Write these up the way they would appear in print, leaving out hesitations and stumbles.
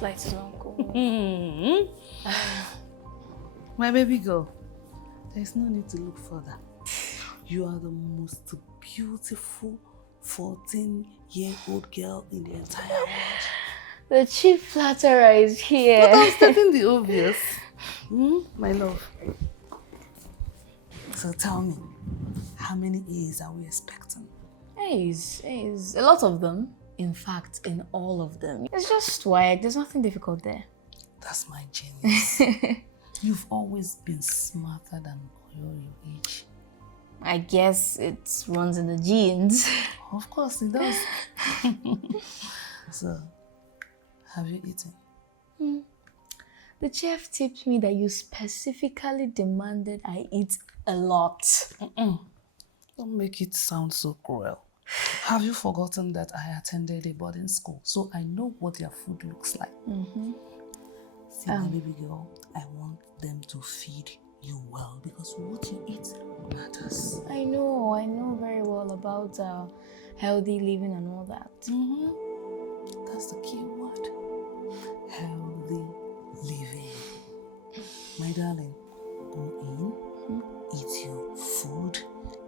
flight is not going. My baby girl, there's no need to look further. You are the most beautiful 14-year-old girl in the entire world. The chief flatterer is here. But I'm stating the obvious. My love. So tell me, how many A's are we expecting? A's. A lot of them. In fact, in all of them. It's just swag. There's nothing difficult there. That's my genius. You've always been smarter than your age. I guess it runs in the genes. Of course it does. So, have you eaten? The chef tipped me that you specifically demanded I eat a lot. Don't make it sound so cruel. Have you forgotten that I attended a boarding school, so I know what their food looks like? See, my baby girl, I want them to feed you well because what you eat matters. I know very well about healthy living and all that. That's the key word. Healthy living. My darling, go in, eat your food,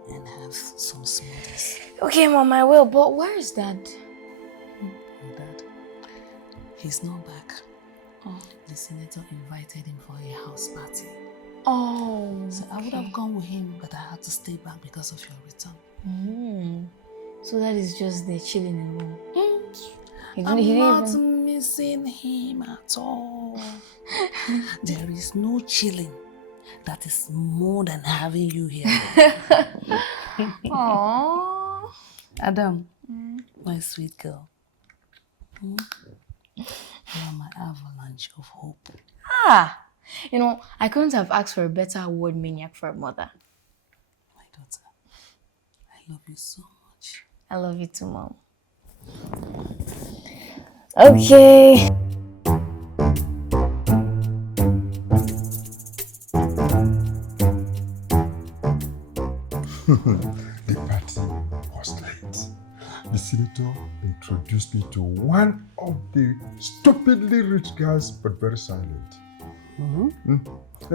and have some smoothies. Okay, Mom, I will, but where is Dad? Your dad? He's not back. The senator invited him for a house party. So I would have gone with him, but I had to stay back because of your return. So that is just there chilling alone. I'm not missing him at all. There is no chilling that is more than having you here. Aww. Adam, my sweet girl. You are my avalanche of hope. You know, I couldn't have asked for a better award maniac for a mother. My daughter, I love you so much. I love you too, Mom. Okay. The party was late. The senator introduced me to one of the stupidly rich guys, but very silent.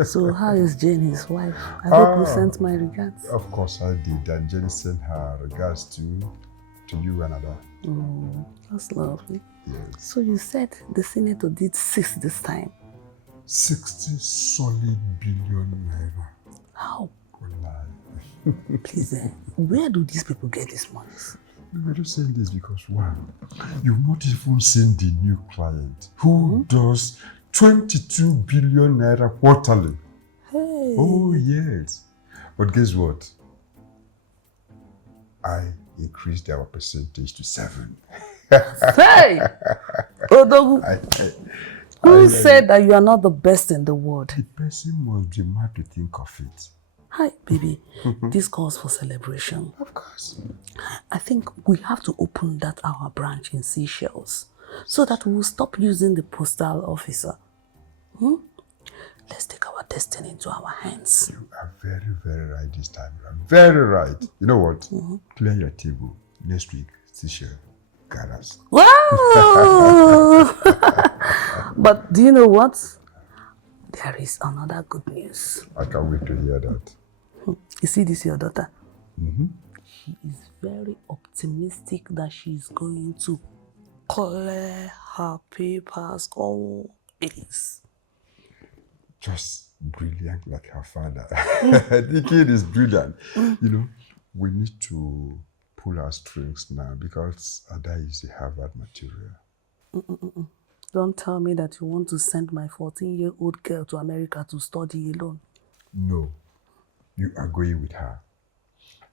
So how is Jane, his wife? I hope you sent my regards. Of course I did, and Jenny sent her regards to you and Ada. That's lovely. Yes. So you said the senator did 6 this time. 60 solid billion naira. How? Wallahi. Please, where do these people get this money? We're just saying this because, one, you've not even seen the new client who does 22 billion naira quarterly. Hey. Oh, yes. But guess what? I increased our percentage to 7. Hey! Odogu, who said that you are not the best in the world? The person must be mad to think of it. Hi, baby. This calls for celebration. Of course. I think we have to open that our branch in Seychelles so that we will stop using the postal officer. Let's take our destiny into our hands. You are very, very right this time. You are very right. You know what? Clear your table. Next week, Seychelles, Garas. Wow! But do you know what? There is another good news. I can't wait to hear that. You see this, your daughter? She is very optimistic that she's going to clear her papers all A's. Just brilliant like her father. The kid is brilliant. You know, we need to pull our strings now because Ada is a Harvard material. Don't tell me that you want to send my 14-year-old girl to America to study alone. No, you are going with her.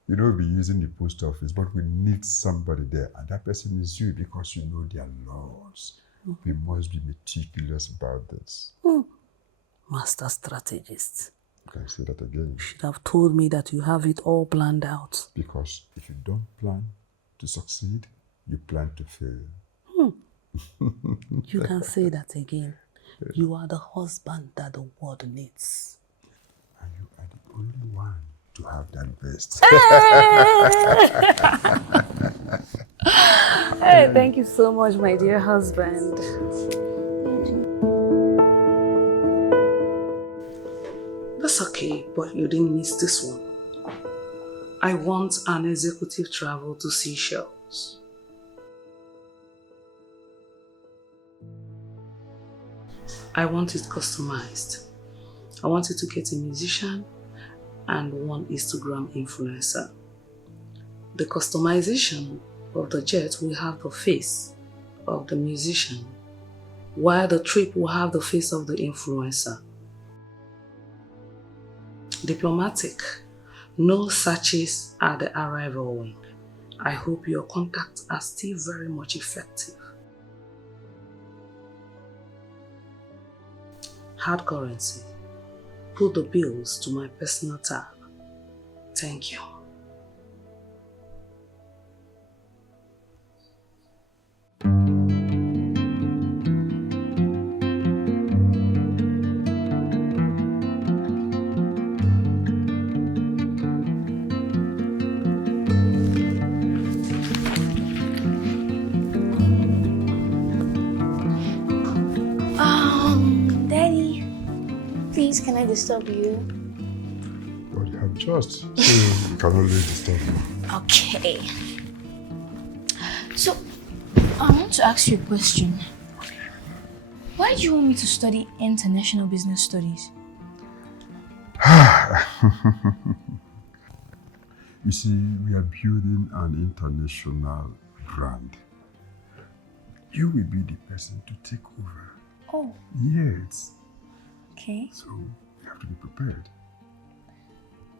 You know, we'll be using the post office, but we need somebody there. And that person is you because you know their laws. We must be meticulous about this. Master strategist. Can I say that again? You should have told me that you have it all planned out. Because if you don't plan to succeed, you plan to fail. You can say that again. You are the husband that the world needs. And you are the only one to have that best. Hey, thank you so much, my dear husband. That's okay, but you didn't miss this one. I want an executive travel to Seychelles. I want it customized. I want you to get a musician and one Instagram influencer. The customization of the jet will have the face of the musician, while the trip will have the face of the influencer. Diplomatic. No searches at the arrival wing. I hope your contacts are still very much effective. Hard currency. Put the bills to my personal tab. Thank you. Please, can I disturb you? But you have just, so you can always disturb me. Okay. So, I want to ask you a question. Why do you want me to study international business studies? You see, we are building an international brand. You will be the person to take over. Oh. Yes. Okay. So, you have to be prepared.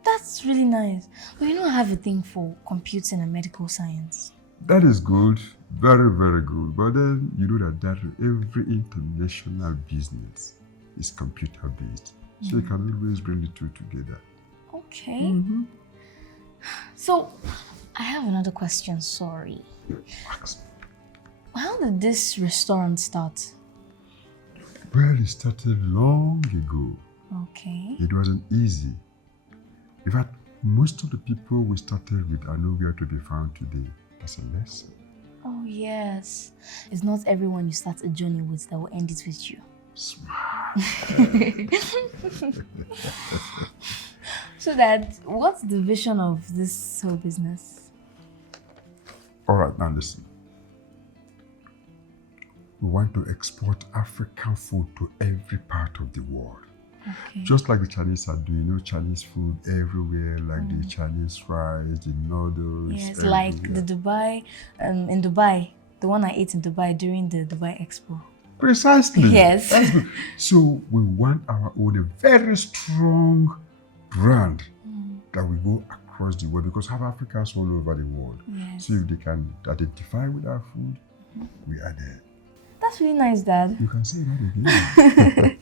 That's really nice. But you know I have a thing for computing and medical science. That is good. Very, very good. But then, you know that every international business is computer-based. So you can always bring the two together. Okay. So, I have another question, sorry. Ask me. How did this restaurant start? Well, it started long ago. Okay. It wasn't easy. In fact, most of the people we started with are nowhere to be found today. That's a lesson. Oh, yes. It's not everyone you start a journey with that will end it with you. Smart. So Dad, what's the vision of this whole business? All right, now listen. We want to export African food to every part of the world. Okay. Just like the Chinese are doing, you know, Chinese food everywhere, like the Chinese fries, the noodles. Yes, everywhere. like the Dubai, in Dubai, the one I ate in Dubai during the Dubai Expo. Precisely. Yes. That's good. So we want our own, a very strong brand that will go across the world, because we have Africans all over the world. Yes. So if they can identify with our food, we are there. That's really nice, Dad. You can say that again.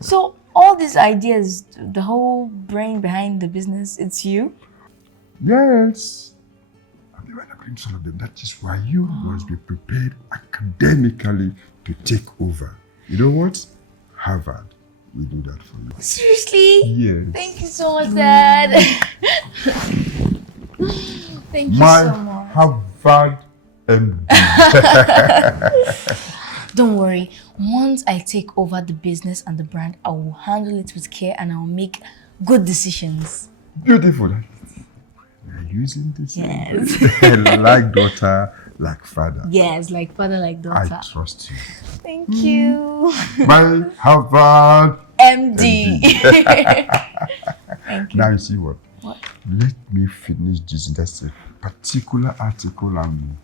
So all these ideas, the whole brain behind the business, it's you? Yes. I'm the one that brings all of them. That is why you must be prepared academically to take over. You know what? Harvard will do that for you. Seriously? Yes. Thank you so much, Dad. Thank you so much. Harvard MD. Don't worry. Once I take over the business and the brand, I will handle it with care and I will make good decisions. Beautiful. We are using this. Yes. Like daughter, like father. Yes, like father, like daughter. I trust you. Thank you. My Harvard MD. Thank you. Now you see what? What? Let me finish this. That's a particular article I'm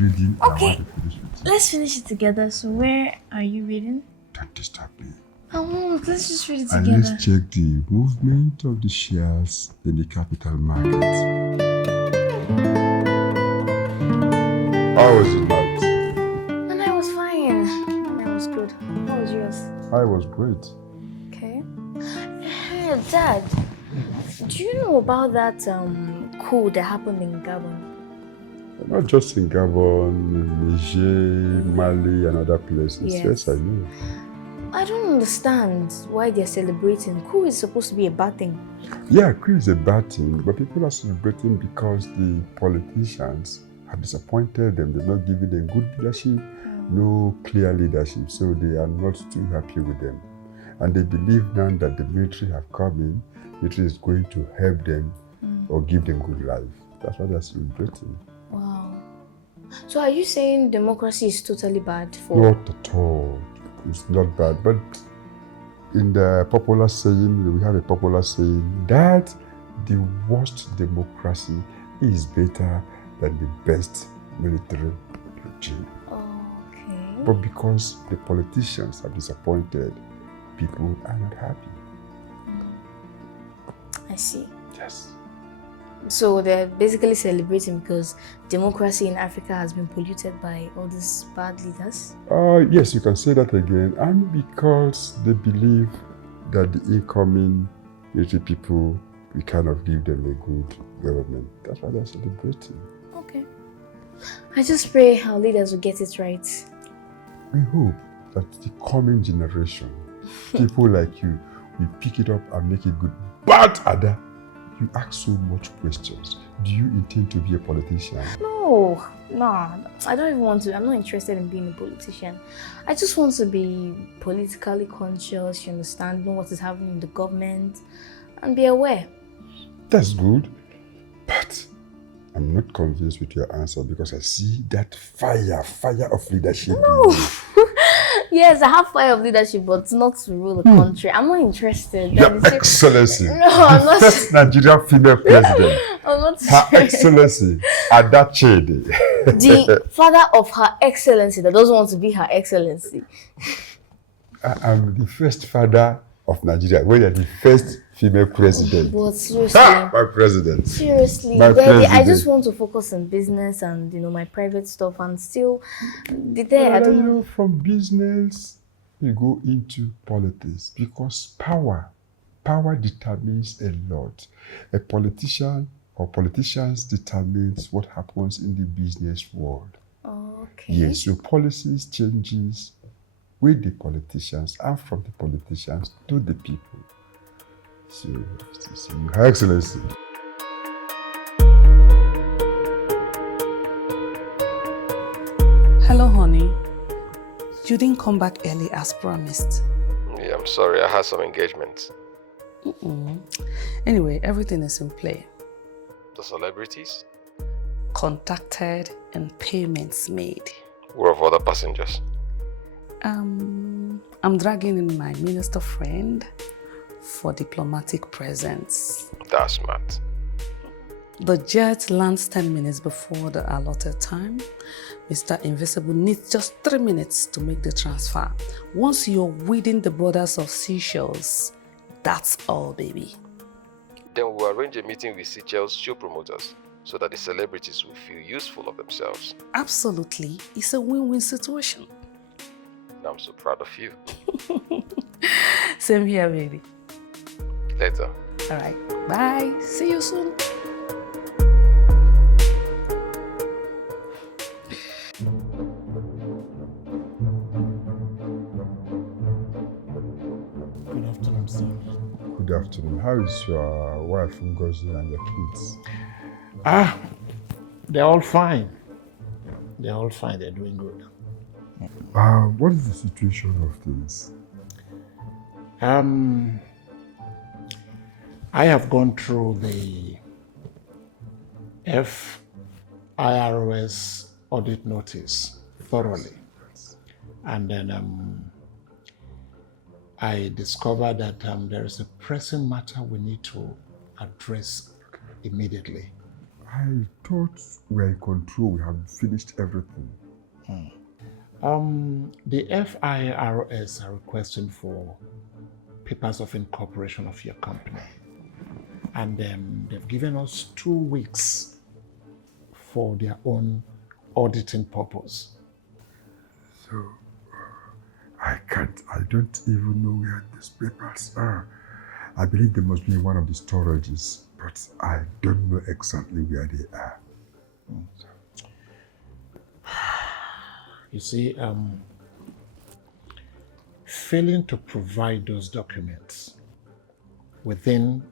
reading. Okay. I want to finish with you. Let's finish it together. So where are you reading? Don't disturb me. I won't. Let's just read it And together. let's check the movement of the shares in the capital market. How was it, Matt? And I was fine. And I was good. How was yours? I was great. Okay. Hey, Dad, do you know about that coup that happened in Gabon? Not just in Gabon, Niger, Mali, and other places. Yes. Yes, I know. I don't understand why they're celebrating. Coup is supposed to be a bad thing. Yeah, coup is a bad thing, but people are celebrating because the politicians have disappointed them. They're not giving them good leadership, no clear leadership, so they are not too happy with them. And they believe now that the military have come in it is going to help them or give them good life. That's why they're celebrating. Wow. So are you saying democracy is totally bad for... Not at all. It's not bad. But in the popular saying, we have a popular saying that the worst democracy is better than the best military regime. Okay. But because the politicians are disappointed, people are not happy. I see. Yes. So they're basically celebrating because democracy in Africa has been polluted by all these bad leaders? Yes, you can say that again. And because they believe that the incoming military people, we kind of give them a good government. That's why they're celebrating. Okay. I just pray our leaders will get it right. We hope that the coming generation, people like you, will pick it up and make it good. But Ada, you ask so much questions. Do you intend to be a politician? No, I don't even want to. I'm not interested in being a politician. I just want to be politically conscious, you understand, know what is happening in the government, and be aware. That's good. But I'm not convinced with your answer because I see that fire of leadership. No. Yes, I have fire of leadership, but not to rule the country. I'm not interested. Your Excellency. No, I'm not. The first Nigerian female president. I'm not. Her Excellency Adachede. The father of Her Excellency that doesn't want to be Her Excellency. I'm the first father of Nigeria. When you're the first female president. But seriously. My president. Seriously. My Daddy, I president. just want to focus on business and, my private stuff and still be there. I don't know. From business, you go into politics because power determines a lot. A politician or politicians determines what happens in the business world. Okay. Yes, your policies changes with the politicians and from the politicians to the people. So, Your Excellency. Hello, honey. You didn't come back early as promised. Yeah, I'm sorry. I had some engagements. Anyway, everything is in play. The celebrities? Contacted and payments made. Where of other passengers? I'm dragging in my minister friend for diplomatic presence. That's smart. The jet lands 10 minutes before the allotted time. Mr. Invisible needs just 3 minutes to make the transfer. Once you're within the borders of Seychelles, that's all, baby. Then we'll arrange a meeting with Seychelles show promoters so that the celebrities will feel useful of themselves. Absolutely. It's a win-win situation. I'm so proud of you. Same here, baby. Later. All right. Bye. See you soon. Good afternoon, sir. Good afternoon. How is your wife, Ngozi, and your kids? They're all fine. They're all fine. They're doing good. What is the situation of things? I have gone through the FIRS audit notice thoroughly. And then I discovered that there is a pressing matter we need to address immediately. I thought we were in control. We have finished everything. The FIRS are requesting for papers of incorporation of your company. And they've given us 2 weeks for their own auditing purpose. So, I don't even know where these papers are. I believe they must be in one of the storages, but I don't know exactly where they are. You see, failing to provide those documents within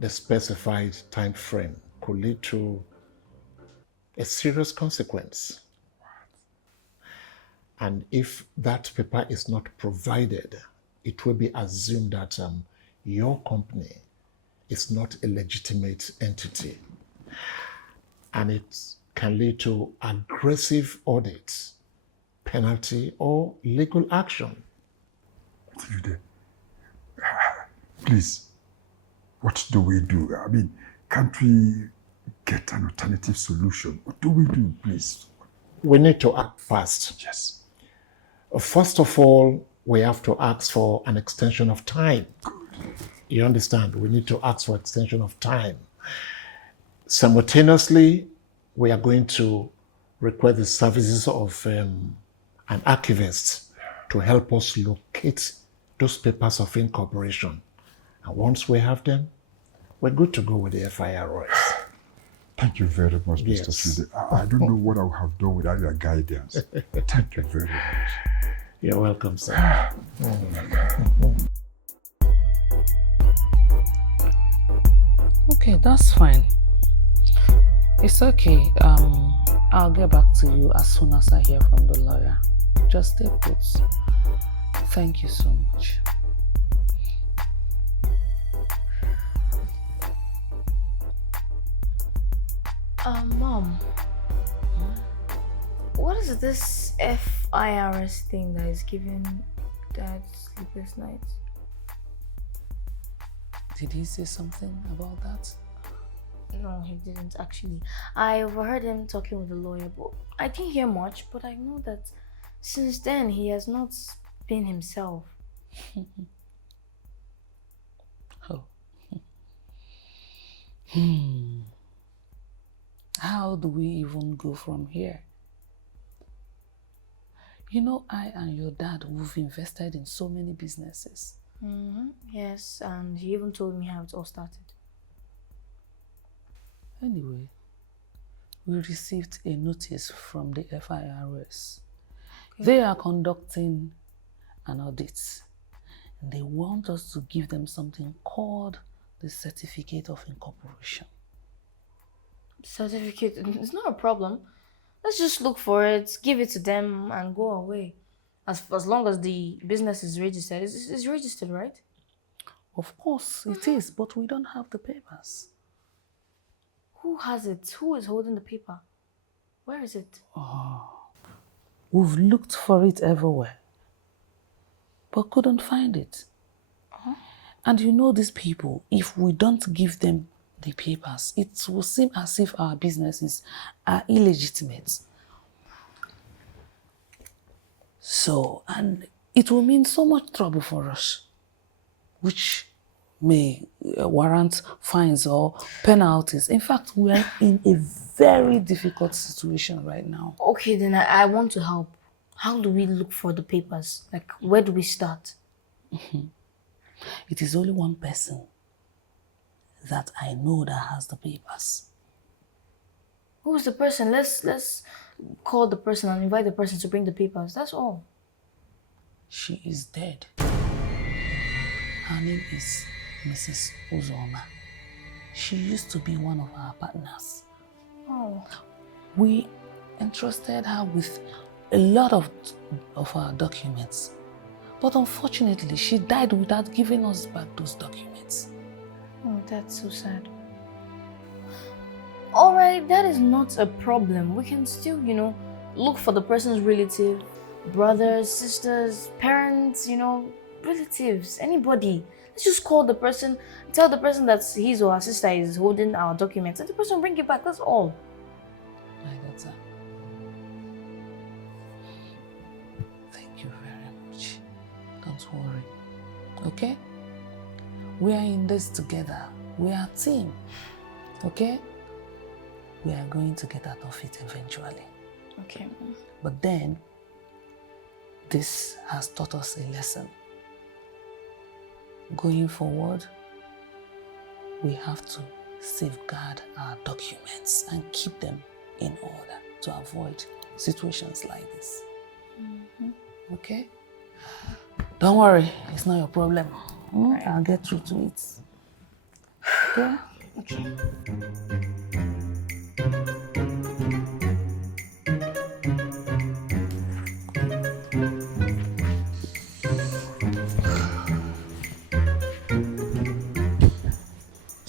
the specified time frame could lead to a serious consequence. And if that paper is not provided, it will be assumed that your company is not a legitimate entity. And it can lead to aggressive audit, penalty, or legal action. Please, what do we do? I mean, can't we get an alternative solution? What do we do, please? We need to act fast. Yes. First of all, we have to ask for an extension of time. You understand? We need to ask for extension of time. Simultaneously, we are going to request the services of an archivist to help us locate those papers of incorporation. And once we have them, we're good to go with the FIRS. Thank you very much, Mr. Yes. Fide. I don't know what I would have done without your guidance. Thank you very much. You're welcome, sir. Okay, that's fine. It's okay. I'll get back to you as soon as I hear from the lawyer. Just stay put. Thank you so much. Mom, what is this FIRS thing that is giving Dad sleepless nights? Did he say something about that? No, he didn't actually. I overheard him talking with the lawyer, but I didn't hear much. But I know that since then he has not been himself. Oh. How do we even go from here? You know, I and your dad, we've invested in so many businesses. Yes, and he even told me how it all started. Anyway, we received a notice from the FIRS. Okay. They are conducting an audit. And they want us to give them something called the Certificate of Incorporation. Certificate? It's not a problem. Let's just look for it, give it to them, and go away. As long as the business is registered. It's registered, right? Of course it is, but we don't have the papers. Who has it? Who is holding the paper? Where is it? We've looked for it everywhere, but couldn't find it. And you know these people, if we don't give them the papers, it will seem as if our businesses are illegitimate. So, and it will mean so much trouble for us, which may warrant fines or penalties. In fact, we are in a very difficult situation right now. Okay, then I want to help. How do we look for the papers? Like, where do we start? It is only one person that I know that has the papers. Who is the person? Let's call the person and invite the person to bring the papers. That's all. She is dead. Her name is Mrs. Uzoma. She used to be one of our partners. Oh. We entrusted her with a lot of our documents. But unfortunately, she died without giving us back those documents. Oh, that's so sad. Alright, that is not a problem. We can still, look for the person's relative, brothers, sisters, parents, relatives, anybody. Let's just call the person, tell the person that his or her sister is holding our documents, and the person bring it back, that's all. My daughter. Thank you very much. Don't worry, okay? We are in this together. We are a team, okay? We are going to get out of it eventually. Okay. But then, this has taught us a lesson. Going forward, we have to safeguard our documents and keep them in order to avoid situations like this. Okay? Don't worry, it's not your problem. I'll get through to it. Okay? Okay.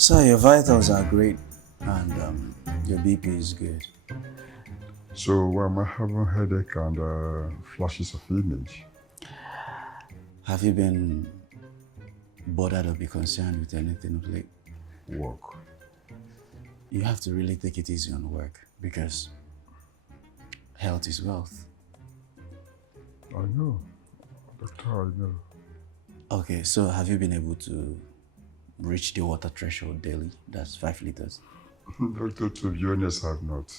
So your vitals are great and your BP is good. So I'm having headache and flashes of image. Have you been bothered or be concerned with anything of late? Work. You have to really take it easy on work because health is wealth. I know. Doctor, I know. Okay, so have you been able to reach the water threshold daily? That's 5 liters. Doctor, to be honest, I've not.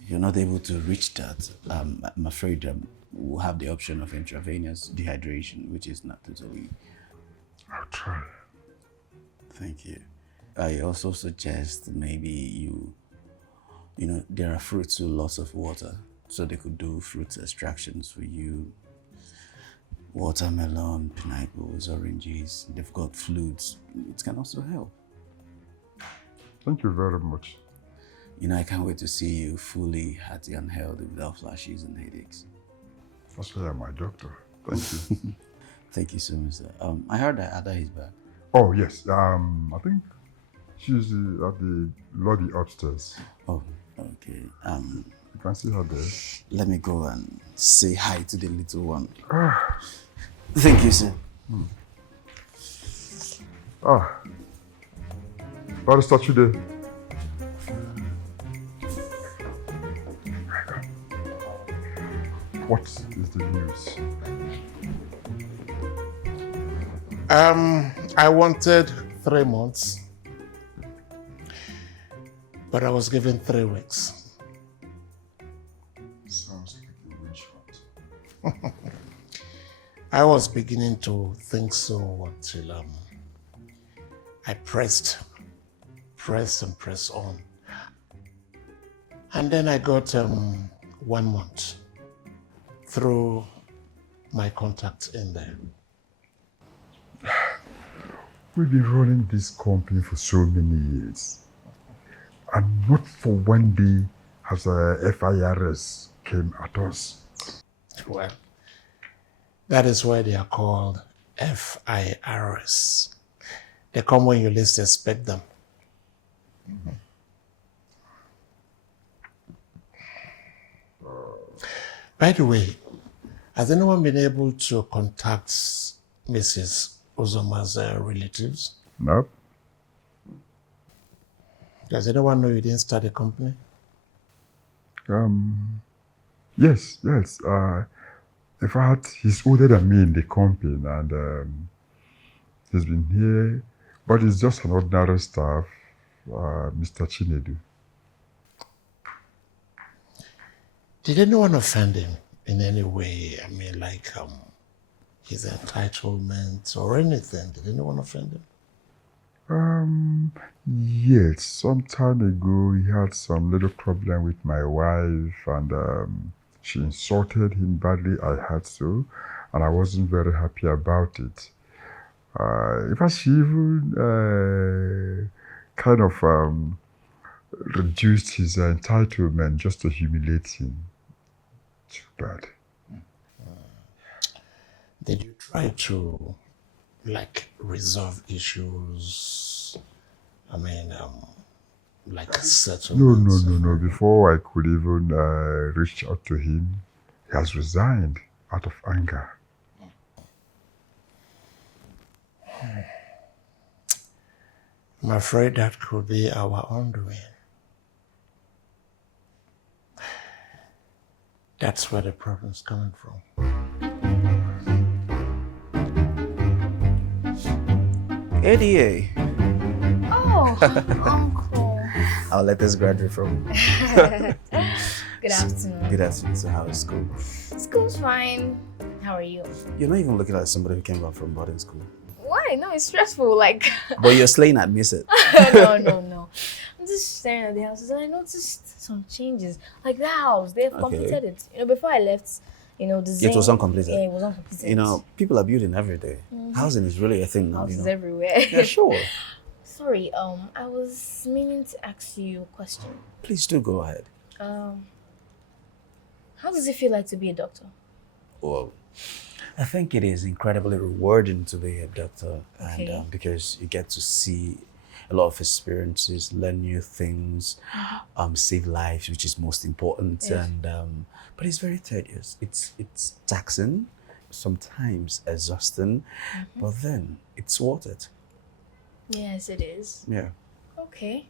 If you're not able to reach that, I'm afraid we'll have the option of intravenous dehydration, which is not totally... I'll try. Thank you. I also suggest maybe you know, there are fruits with lots of water, so they could do fruit extractions for you. Watermelon, pineapples, oranges, they've got flutes. It can also help. Thank you very much. You know, I can't wait to see you fully healthy and healthy without flashes and headaches. That's why I'm my doctor. Thank you. Thank you so much, sir. I heard that Ada is back. Oh, yes. I think she's at the lobby upstairs. Oh, okay. You can see her there. Let me go and say hi to the little one. Thank you, sir. Barrister today. What is the news? I wanted 3 months, but I was given 3 weeks. Sounds like a witch hunt. I was beginning to think so until I pressed on. And then I got 1 month through my contacts in there. We've been running this company for so many years. And not for one day has a FIRS came at us. Well, that is why they are called FIRS. They come when you least expect them. By the way, has anyone been able to contact Mrs. Uzoma's relatives? No? Does anyone know you didn't start a company? Yes. In fact, he's older than me in the company and he's been here, but he's just an ordinary staff, Mr. Chinedu. Did anyone offend him in any way? I mean, like his entitlement or anything? Did anyone offend him? Yes. Some time ago, he had some little problem with my wife and she insulted him badly, I heard so, and I wasn't very happy about it. In fact, she even kind of reduced his entitlement just to humiliate him. Too bad. Did you try to, like, resolve issues? I mean, like settlements? No. Before I could even reach out to him, he has resigned out of anger. I'm afraid that could be our undoing. That's where the problem's coming from. ADA. Oh, Uncle. I'll let this graduate from. Good afternoon. Good afternoon. So how is school? School's fine. How are you? You're not even looking like somebody who came back from boarding school. Why? No, it's stressful. Like. But you're slaying at miss it. No. I'm just staring at the houses and I noticed some changes. Like the house, they've completed it. You know, before I left, you know, the It was uncompleted. Yeah, it was uncompleted. You know, people are building every day. Housing is really a thing now. Houses you know? everywhere. Yeah, sure. Sorry, I was meaning to ask you a question. Please do go ahead. How does it feel like to be a doctor? Well, I think it is incredibly rewarding to be a doctor, Okay. and because you get to see a lot of experiences, learn new things, save lives, which is most important. Yes. And but it's very tedious. It's taxing, sometimes exhausting, but then it's worth it. Yes, it is. Yeah. Okay.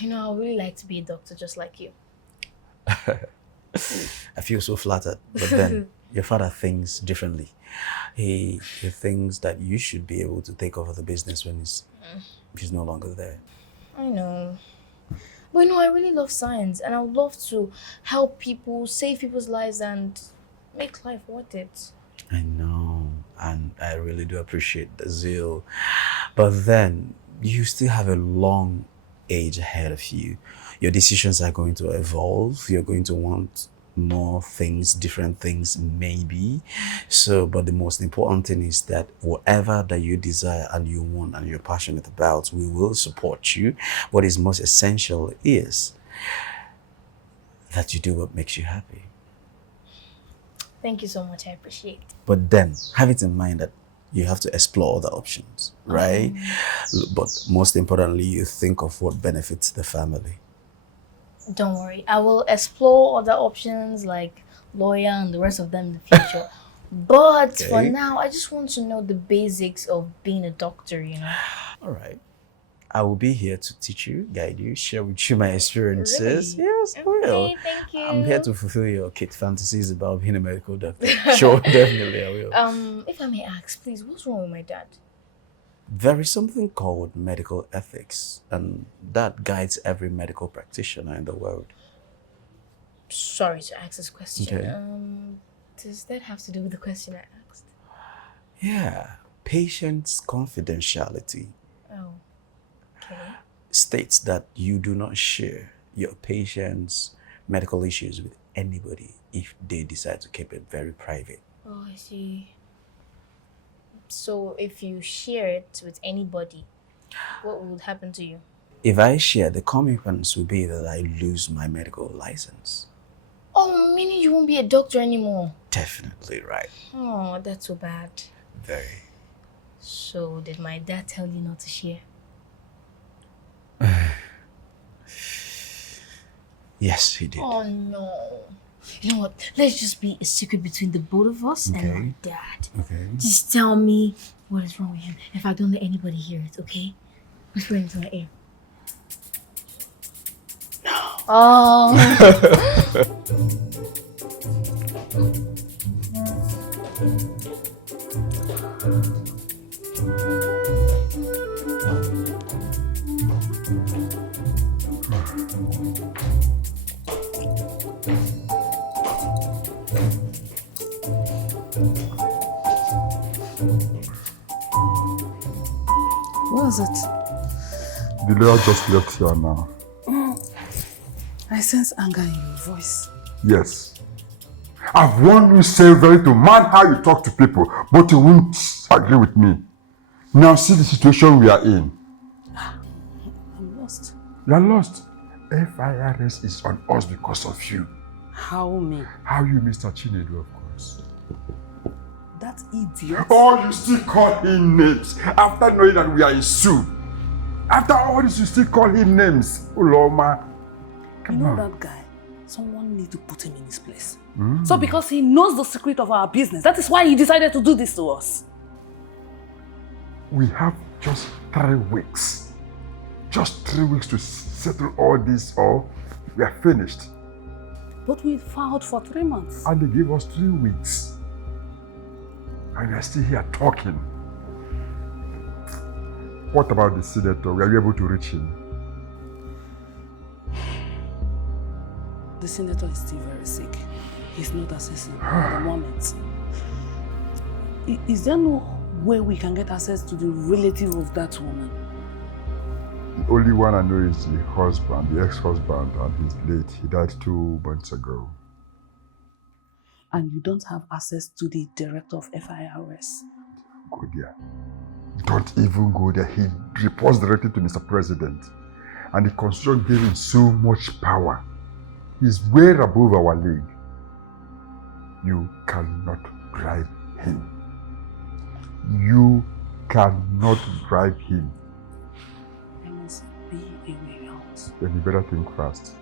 You know, I would really like to be a doctor just like you. I feel so flattered, but then your father thinks differently. He thinks that you should be able to take over the business when he's no longer there. I know. But you know, I really love science and I would love to help people, save people's lives and make life worth it. I know, and I really do appreciate the zeal. But then you still have a long age ahead of you. Your decisions are going to evolve. You're going to want more things, different things, maybe. So, but the most important thing is that whatever that you desire and you want and you're passionate about, we will support you. What is most essential is that you do what makes you happy. Thank you so much, I appreciate it. But then have it in mind that you have to explore other options, right? But most importantly, you think of what benefits the family. Don't worry, I will explore other options like lawyer and the rest of them in the future. But for Okay. now, I just want to know the basics of being a doctor, you know. All right. I will be here to teach you, guide you, share with you my experiences. Really? Yes, I will. Okay, thank you. I'm here to fulfill your kid fantasies about being a medical doctor. Sure, definitely I will. If I may ask, please, what's wrong with my dad? There is something called medical ethics, and that guides every medical practitioner in the world. Sorry to ask this question. Okay. Does that have to do with the question I asked? Yeah, patient's confidentiality Oh, okay. states that you do not share your patient's medical issues with anybody if they decide to keep it very private. Oh, I see. So if you share it with anybody, what would happen to you? If I share, the consequence will be that I lose my medical license. Oh, meaning you won't be a doctor anymore. Definitely right. Oh, that's so bad. Very. So did my dad tell you not to share? Yes, he did. Oh no. You know what? Let's just be a secret between the both of us and Okay. my dad. Okay. Just tell me what is wrong with him. If I don't let anybody hear it, okay? Whisper into my ear. No. Oh. What is it? The lawyer just left here now. I sense anger in your voice. Yes. I've warned you severally to mind how you talk to people, but you won't agree with me. Now see the situation we are in. I'm lost. You are lost. FIRS is on us because of you. How me? How you, Mr. Chinedu, of course. That idiot? Oh, you still call him names after knowing that we are in soup. After all this, you still call him names. Uloma. You know that guy? Someone need to put him in his place. So because he knows the secret of our business, that is why he decided to do this to us. We have just 3 weeks. Just 3 weeks to settle all this, or we are finished. But we filed for 3 months. And they gave us 3 weeks. And we are still here talking. What about the senator? Were you able to reach him? The senator is still very sick. He's not accessible at the moment. Is there no way we can get access to the relative of that woman? The only one I know is the husband, the ex-husband, and he's late. He died 2 months ago. And you don't have access to the director of FIRS? Go there. Don't even go there. He reports directly to Mr. President. And the Constitution gave him so much power. He's way above our league. You cannot bribe him. You cannot bribe him. There must be a way out. Then you better think fast.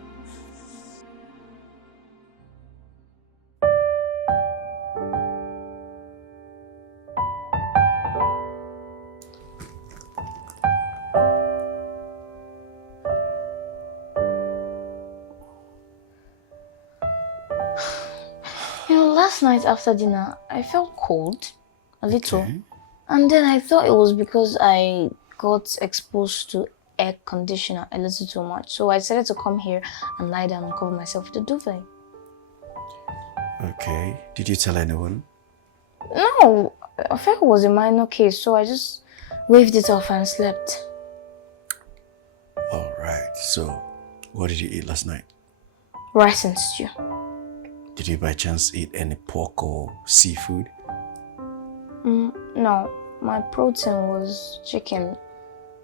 Last night after dinner, I felt cold, a little. Okay. And then I thought it was because I got exposed to air conditioner a little too much. So I decided to come here and lie down and cover myself with the duvet. Okay. Did you tell anyone? No, I felt it was a minor case, so I just waved it off and slept. All right. So, what did you eat last night? Rice and stew. Did you by chance eat any pork or seafood? No, my protein was chicken.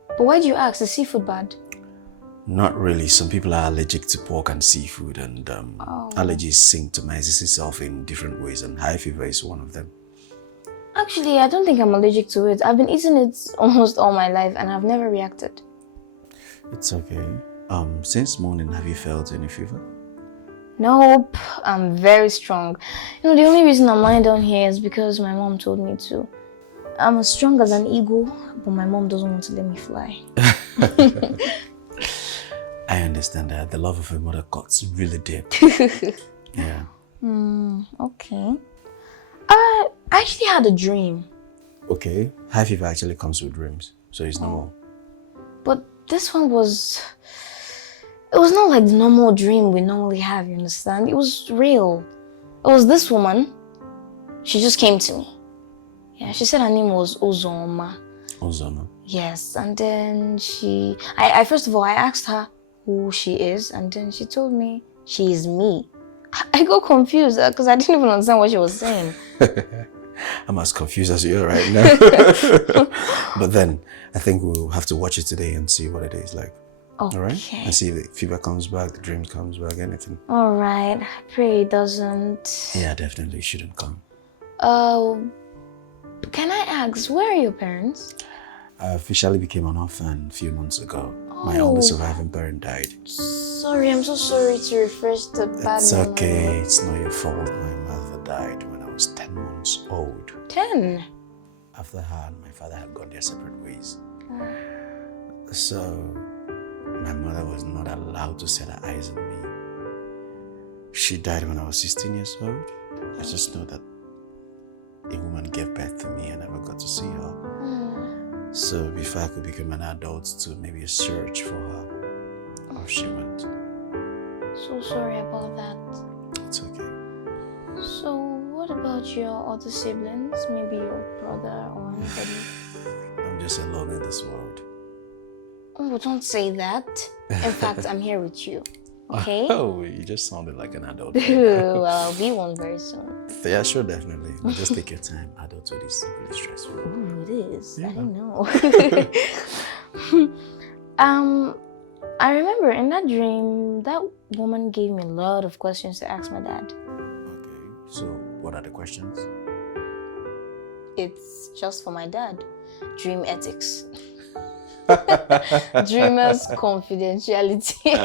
But why do you ask? Is seafood bad? Not really. Some people are allergic to pork and seafood, and allergies symptomize itself in different ways, and high fever is one of them. Actually, I don't think I'm allergic to it. I've been eating it almost all my life and I've never reacted. It's okay. Since morning, have you felt any fever? Nope, I'm very strong. The only reason I'm lying down here is because my mom told me to. I'm as strong as an eagle, but my mom doesn't want to let me fly. I understand that. The love of a mother cuts really deep. Yeah. Okay. I actually had a dream. Okay. High fever actually comes with dreams, so it's normal. But this one was... It was not like the normal dream we normally have, you understand? It was real. It was this woman. She just came to me. Yeah, she said her name was Ozoma. Ozoma. Yes, and then I first of all, I asked her who she is, and then she told me she is me. I got confused because I didn't even understand what she was saying. I'm as confused as you are right now. But then, I think we'll have to watch it today and see what it is like. Okay. All right? And see if the fever comes back, the dream comes back, anything. All right. I pray it doesn't. Yeah, definitely shouldn't come. Can I ask, where are your parents? I officially became an orphan a few months ago. My only surviving parent died. Sorry, I'm so sorry to refresh the bad It's memory. okay, it's not your fault. My mother died when I was 10 months old. 10? After her and my father had gone their separate ways. So, my mother was not allowed to set her eyes on me. She died when I was 16 years old. I just know that a woman gave birth to me and I never got to see her. So before I could become an adult to maybe a search for her, off she went. So sorry about that. It's okay. So what about your other siblings? Maybe your brother or anybody? I'm just alone in this world. Oh, don't say that. In fact, I'm here with you. Okay? Oh, you just sounded like an adult. Well, I'll be one very soon. Yeah, sure, definitely. But just take your time. Adulthood is really stressful. Ooh, it is. Yeah. I didn't know. I remember in that dream, that woman gave me a lot of questions to ask my dad. Okay, so what are the questions? It's just for my dad. Dream ethics. Dreamer's confidentiality.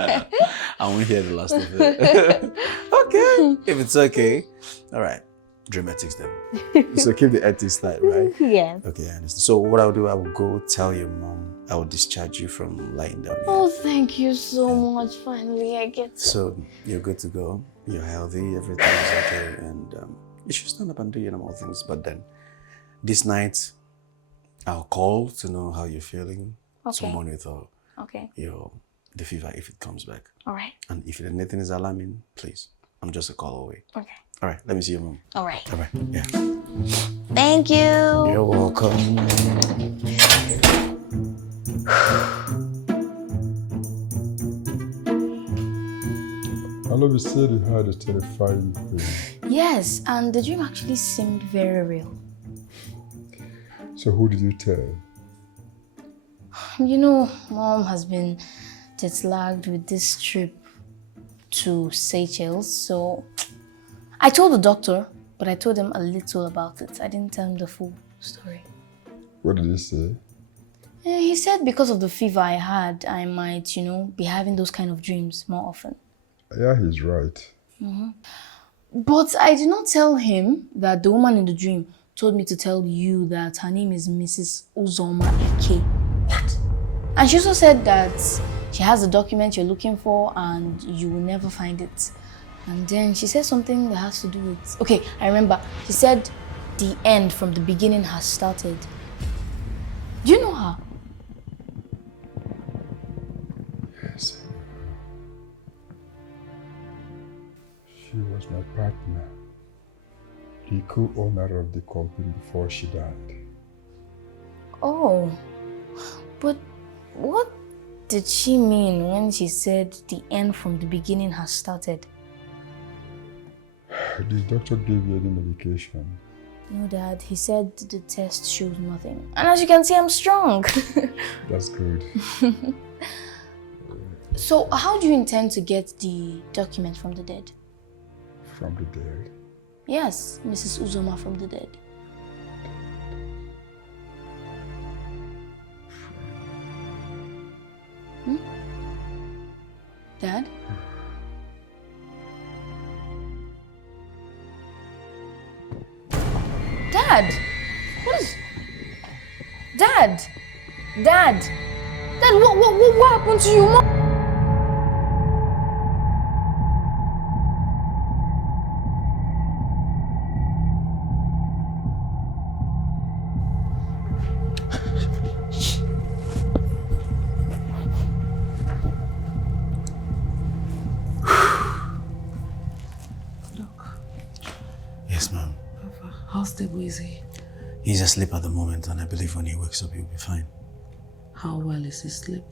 I won't hear the last of it. Okay, if it's okay. All right, dream ethics then. So keep the ethics tight, right? Yeah. Okay, I understand. So what I'll do, I will go tell your mom. I will discharge you from lying down here. Oh, thank you so much. Finally, I get to. So you're good to go. You're healthy. Everything is okay, and you should stand up and do your normal things. But then, this night, I'll call to know how you're feeling. Okay. Someone with Okay. the fever if it comes back. All right. And if anything is alarming, please. I'm just a call away. Okay. All right, let me see your mom. All right. All right, yeah. Thank you. You're welcome. I know you said you had a terrifying dream. Yes, and the dream actually seemed very real. So who did you tell? Mom has been jet-lagged with this trip to Seychelles, so I told the doctor, but I told him a little about it. I didn't tell him the full story. What did he say? He said because of the fever I had, I might, be having those kind of dreams more often. Yeah, he's right. But I did not tell him that the woman in the dream told me to tell you that her name is Mrs. Uzoma Eke. What? And she also said that she has the document you're looking for and you will never find it. And then she said something that has to do with... Okay, I remember. She said the end from the beginning has started. Do you know her? Yes. She was my partner. The co-owner of the company before she died. Oh, but what did she mean when she said the end from the beginning has started? The doctor gave you any medication? No, Dad. He said the test shows nothing. And as you can see, I'm strong. That's good. So, how do you intend to get the document from the dead? From the dead? Yes, Mrs. Uzoma from the dead. Dad? Dad! What is... Dad! Dad! Dad, what happened to you, Mom? Yes, ma'am. How stable is he? He's asleep at the moment, and I believe when he wakes up, he'll be fine. How well is his sleep?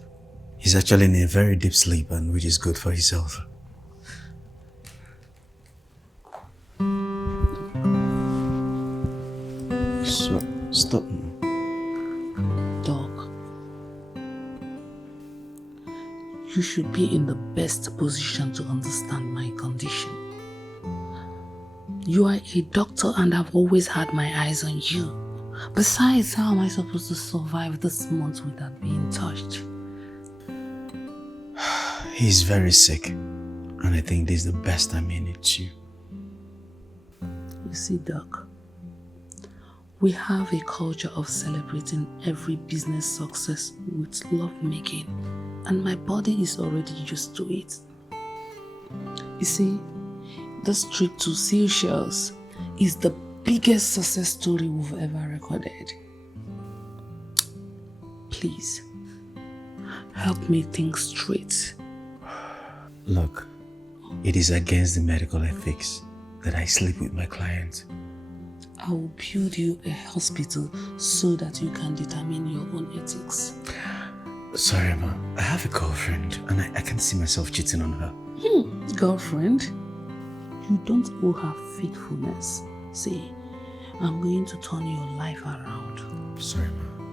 He's actually in a very deep sleep, and which is good for his health. So, stop. Doc, you should be in the best position to understand my condition. You are a doctor and I've always had my eyes on you. Besides, how am I supposed to survive this month without being touched? He's very sick, and I think this is the best time he needs you. You see, Doc, we have a culture of celebrating every business success with love-making, and my body is already used to it. You see, this trip to Seychelles is the biggest success story we've ever recorded. Please, help me think straight. Look, it is against the medical ethics that I sleep with my client. I will build you a hospital so that you can determine your own ethics. Sorry, ma. I have a girlfriend, and I can't see myself cheating on her. Girlfriend? You don't owe her faithfulness. See, I'm going to turn your life around. Sorry, ma.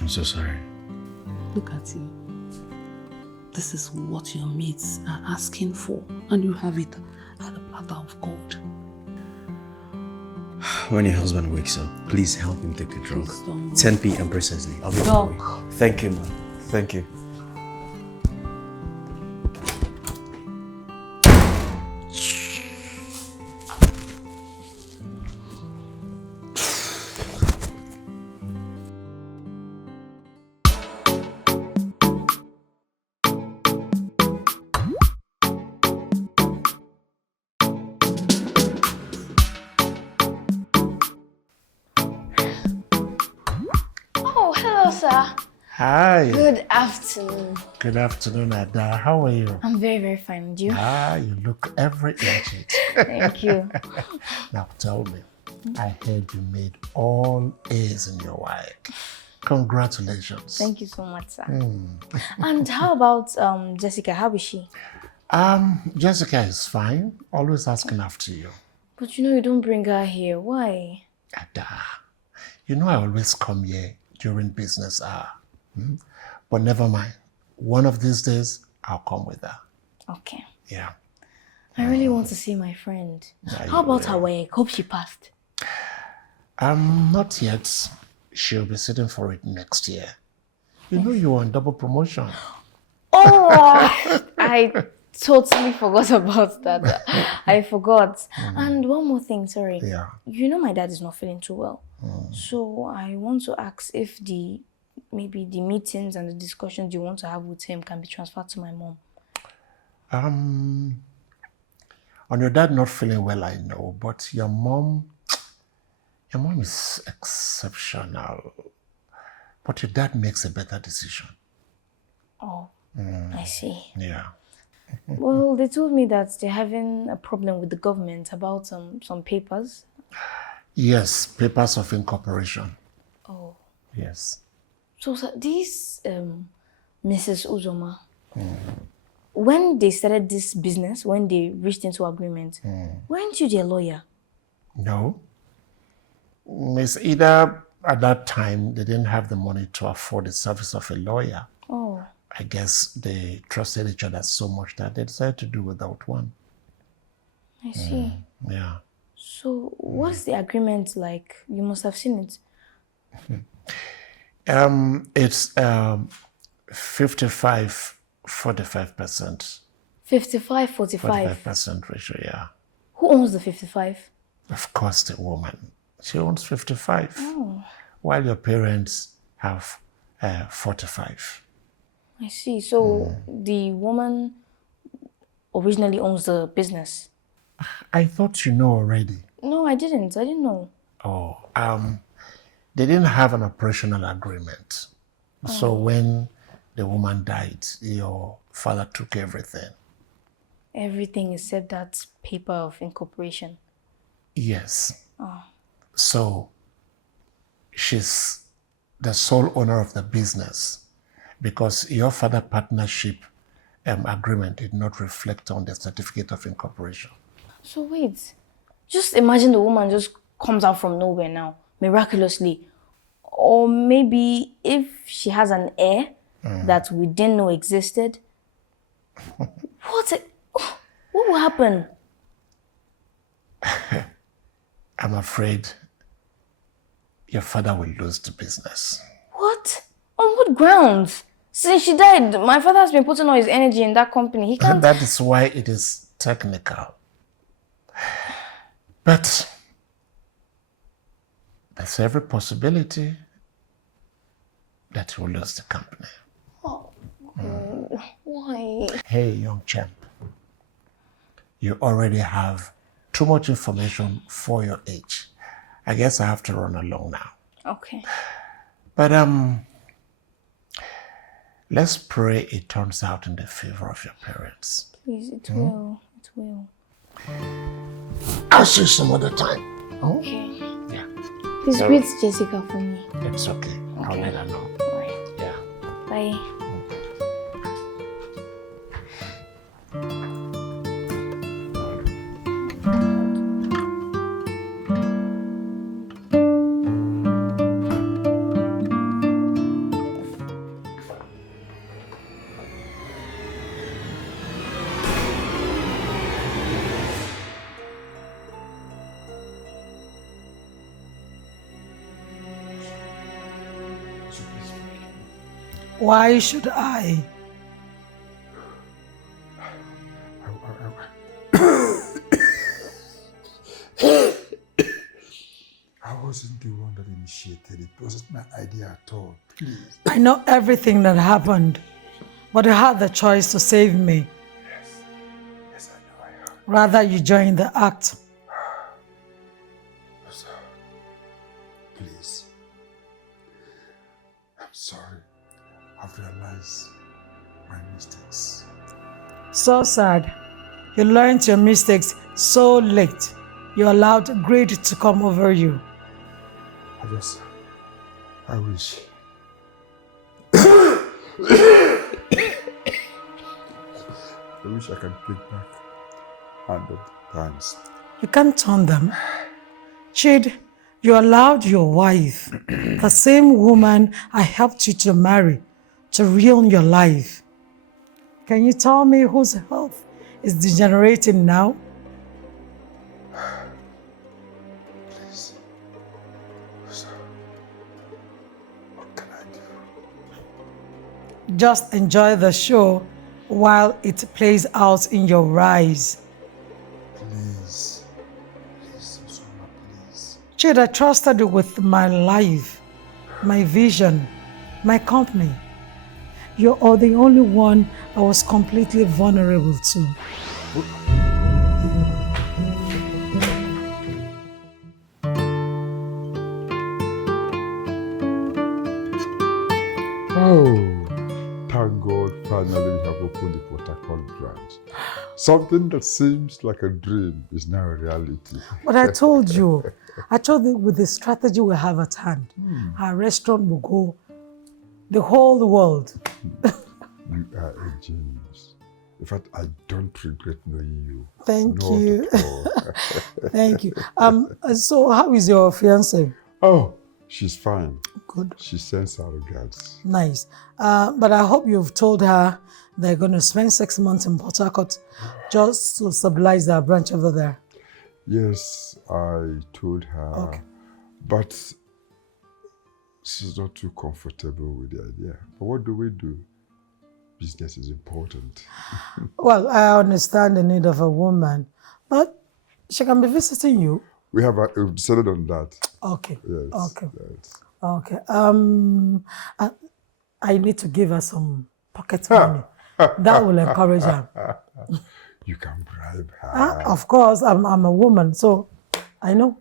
I'm so sorry. Look at you. This is what your mates are asking for, and you have it at a platter of gold. When your husband wakes up, please help him take the drug. 10 p.m. precisely. I'll be on my way. Thank you, ma. Thank you. Oh, hello, sir. Hi. Good afternoon. Good afternoon, Ada. How are you? I'm very, very fine. And you? You look every inch it. Thank you. Now tell me, I heard you made all A's in your WAEC. Congratulations. Thank you so much, sir. And how about Jessica? How is she? Jessica is fine. Always asking after you. But you don't bring her here. Why? Ada, you know I always come here during business hour. But never mind. One of these days, I'll come with her. Okay. Yeah. I really want to see my friend. How about her work? Hope she passed. Not yet. She'll be sitting for it next year. You know you're on double promotion. Oh, I totally forgot about that. I forgot. And one more thing, sorry. Yeah. You know my dad is not feeling too well. So I want to ask if maybe the meetings and the discussions you want to have with him can be transferred to my mom. On your dad not feeling well, I know, but your mom is exceptional. But your dad makes a better decision. Oh, I see. Yeah. Well, they told me that they're having a problem with the government about some papers. Yes, papers of incorporation. Oh. Yes. So these Mrs. Uzoma, when they started this business, when they reached into agreement, weren't you their lawyer? No. It's either at that time they didn't have the money to afford the service of a lawyer. Oh. I guess they trusted each other so much that they decided to do without one. I see. Yeah. So what's the agreement like? You must have seen it. It's 55, 45%. 55, 45. 45% ratio, yeah. Who owns the 55? Of course, the woman. She owns 55. Oh. While your parents have 45. I see. So the woman originally owns the business. I thought you know already. No, I didn't. I didn't know. Oh, they didn't have an operational agreement. So when the woman died, your father took everything. Everything except that paper of incorporation. Yes. Oh. So she's the sole owner of the business because your father partnership agreement did not reflect on the certificate of incorporation. So wait, just imagine the woman just comes out from nowhere now, miraculously. Or maybe if she has an heir that we didn't know existed, what will happen? I'm afraid your father will lose the business. What? On what grounds? Since she died, my father has been putting all his energy in that company. He can't... That is why it is technical. But there's every possibility that he will lose the company. Oh, why? Hey, young champ. You already have too much information for your age. I guess I have to run along now. Okay. But let's pray it turns out in the favor of your parents. Please, it will. It will. I'll see you some other time. Okay. Yeah. Please greet Jessica for me. It's okay. I'll let her know. All right. Yeah. Bye. Why should I? I wasn't the one that initiated it. It wasn't my idea at all. Please. I know everything that happened, but you had the choice to save me. Yes, I know I have. Rather, you joined the act. Sir, please. I'm sorry. I've realized my mistakes. So sad. You learned your mistakes so late. You allowed greed to come over you. I wish. I wish I could take back 100 times. You can't turn them. Chid, you allowed your wife, the same woman I helped you to marry, to ruin your life. Can you tell me whose health is degenerating now. Please. So, what can I do? Just enjoy the show while it plays out in your eyes. Please. Please, Susoma, please. Chid, I trusted you with my life, my vision, my company. You are the only one I was completely vulnerable to. Oh, thank God finally we have opened the Port Harcourt branch. Something that seems like a dream is now a reality. But I told you with the strategy we have at hand, our restaurant will go the whole world. You are a genius. In fact, I don't regret knowing you. Thank Not you. at all. Thank you. So how is your fiancée? Oh, she's fine. Good. She sends her regards. Nice. But I hope you've told her they're going to spend 6 months in Port Harcourt just to stabilize our branch over there. Yes, I told her. Okay. But she's not too comfortable with the idea. But what do we do? Business is important. Well, I understand the need of a woman, but she can be visiting you. We've decided on that. Okay. Yes. Okay. Yes. Okay. I need to give her some pocket money. That will encourage her. You can bribe her. Of course, I'm a woman, so I know.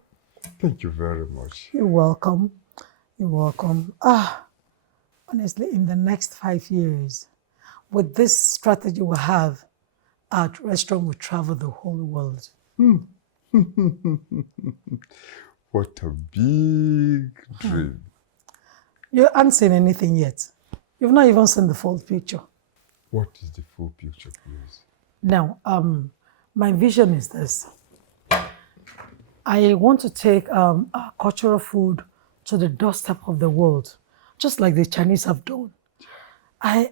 Thank you very much. You're welcome. You're welcome. Honestly, in the next 5 years, with this strategy we have, our restaurant will travel the whole world. What a big dream. You haven't seen anything yet. You've not even seen the full picture. What is the full picture, please? Now, my vision is this. I want to take our cultural food to the doorstep of the world, just like the Chinese have done. I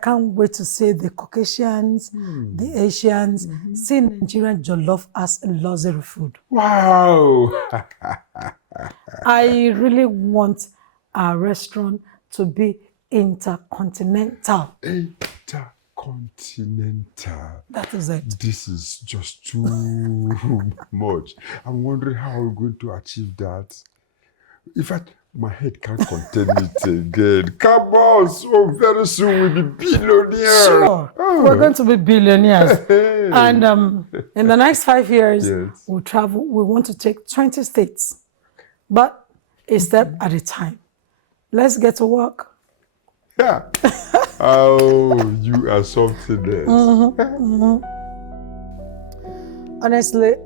can't wait to see the Caucasians, the Asians, see Nigerian jollof as a luxury food. Wow! I really want our restaurant to be intercontinental. Intercontinental. That is it. This is just too much. I'm wondering how we're going to achieve that. In fact, my head can't contain it again. Come on, so very soon we'll be billionaires. Sure, we're going to be billionaires. And in the next 5 years, Yes. we'll travel. We want to take 20 states, but a step at a time. Let's get to work. Yeah. Oh, you are something else. Honestly,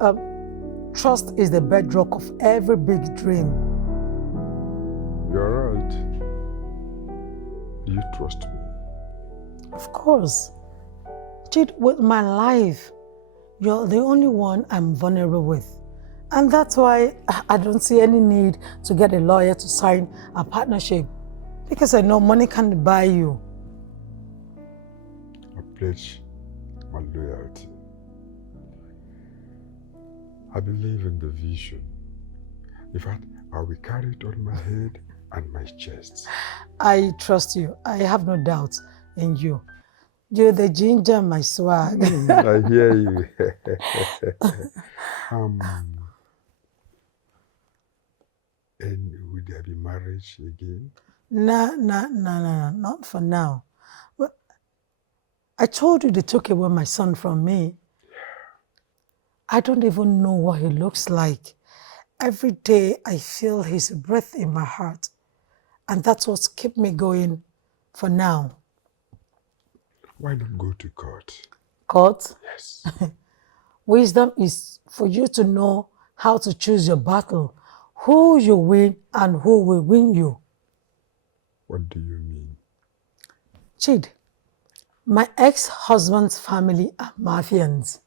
trust is the bedrock of every big dream. You're right. Do you trust me? Of course. Chid, with my life, you're the only one I'm vulnerable with. And that's why I don't see any need to get a lawyer to sign a partnership. Because I know money can't buy you. I pledge my loyalty. I believe in the vision. In fact, I will carry it on my head and my chest. I trust you. I have no doubt in you. You're the ginger, my swag. I hear you. And will there be marriage again? No, not for now. But I told you they took away my son from me. I don't even know what he looks like. Every day I feel his breath in my heart. And that's what's kept me going for now. Why not go to court? Court? Yes. Wisdom is for you to know how to choose your battle, who you win and who will win you. What do you mean? Chid, my ex-husband's family are mafians.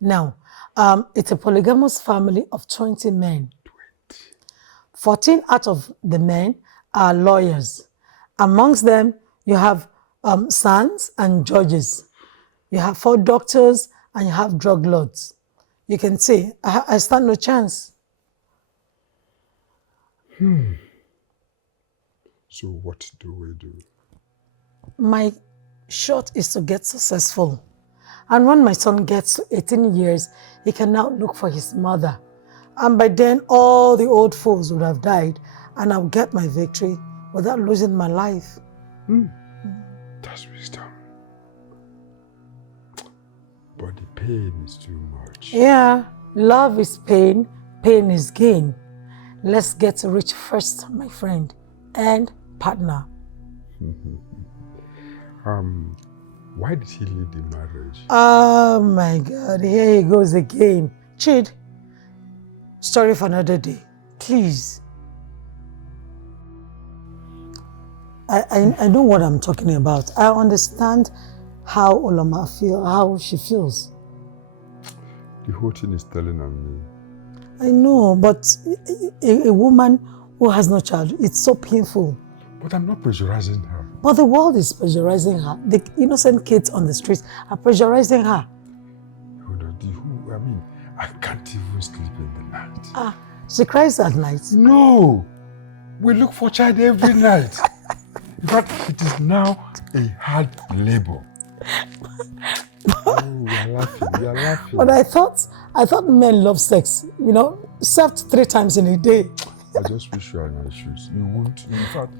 Now, it's a polygamous family of 20 men. 14 out of the men are lawyers. Amongst them, you have sons and judges. You have 4 doctors and you have drug lords. You can see, I stand no chance. So what do we do? My shot is to get successful. And when my son gets to 18 years, he can now look for his mother. And by then, all the old foes would have died, and I'll get my victory without losing my life. That's wisdom. But the pain is too much. Yeah, love is pain, pain is gain. Let's get rich first, my friend and partner. Why did he leave the marriage? Oh my God, here he goes again. Chid, story for another day, please. I know what I'm talking about. I understand how Oloma how she feels. The whole thing is telling on me. I know, but a woman who has no child, it's so painful. But I'm not pressurizing her. But the world is pressurizing her. The innocent kids on the streets are pressurizing her. I can't even sleep in the night. She cries at night. No! We look for child every night. In fact, it is now a hard labor. Oh, we are laughing. But I thought men love sex, served 3 times in a day. I just wish you were in my shoes. You won't. In fact,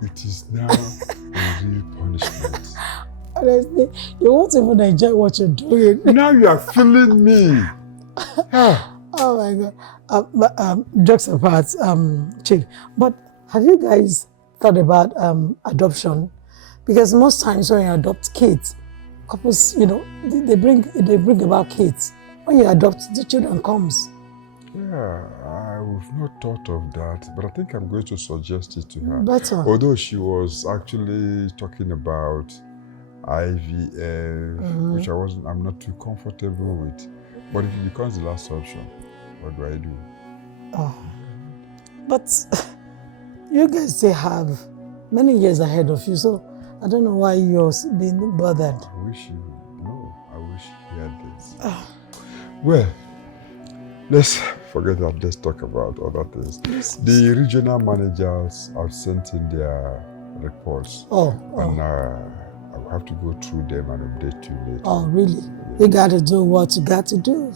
it is now a real punishment. Honestly, you won't even enjoy what you're doing. Now you are feeling me. Oh my God. Jokes apart, Chick. But have you guys thought about adoption? Because most times when you adopt kids, couples, they bring about kids. When you adopt, the children comes. Yeah, I've not thought of that, but I think I'm going to suggest it to her. Better. Although she was actually talking about IVF, which I'm not too comfortable with. But if it becomes the last option, what do I do? Oh, but you guys still have many years ahead of you, so I don't know why you're being bothered. I wish you heard this. Well, let's forget that. Let's talk about other things. Yes. The regional managers have sent in their reports. And I will have to go through them and update you later. Oh, really? Yeah. You got to do what you got to do,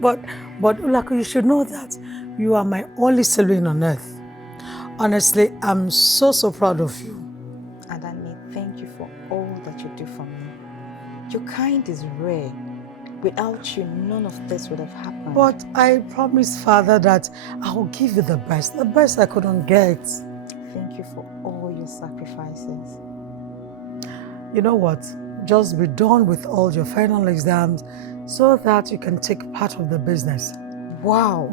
But Ulaku, you should know that you are my only sibling on earth. Honestly, I'm so proud of you. Adani, thank you for all that you do for me. Your kind is rare. Without you, none of this would have happened. But I promised Father that I will give you the best I couldn't get. Thank you for all your sacrifices. You know what? Just be done with all your final exams so that you can take part of the business. Wow.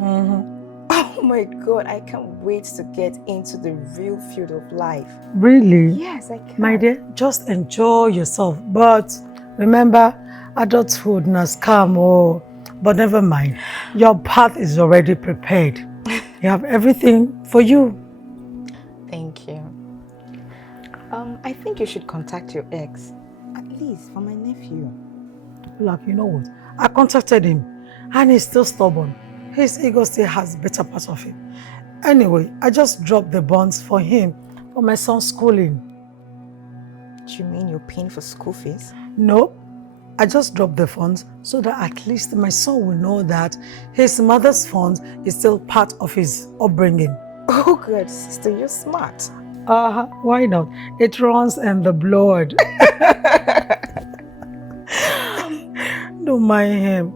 Oh my God, I can't wait to get into the real field of life. Really? Yes, I can. My dear, just enjoy yourself. But remember, adulthood has come, but never mind. Your path is already prepared. You have everything for you. Thank you. I think you should contact your ex, at least for my nephew. Look, you know what? I contacted him and he's still stubborn. His ego still has better parts of him. Anyway, I just dropped the bonds for him for my son's schooling. Do you mean you're paying for school fees? No, I just dropped the funds so that at least my son will know that his mother's funds is still part of his upbringing. Oh good, sister, you're smart. Why not? It runs in the blood. Don't mind him.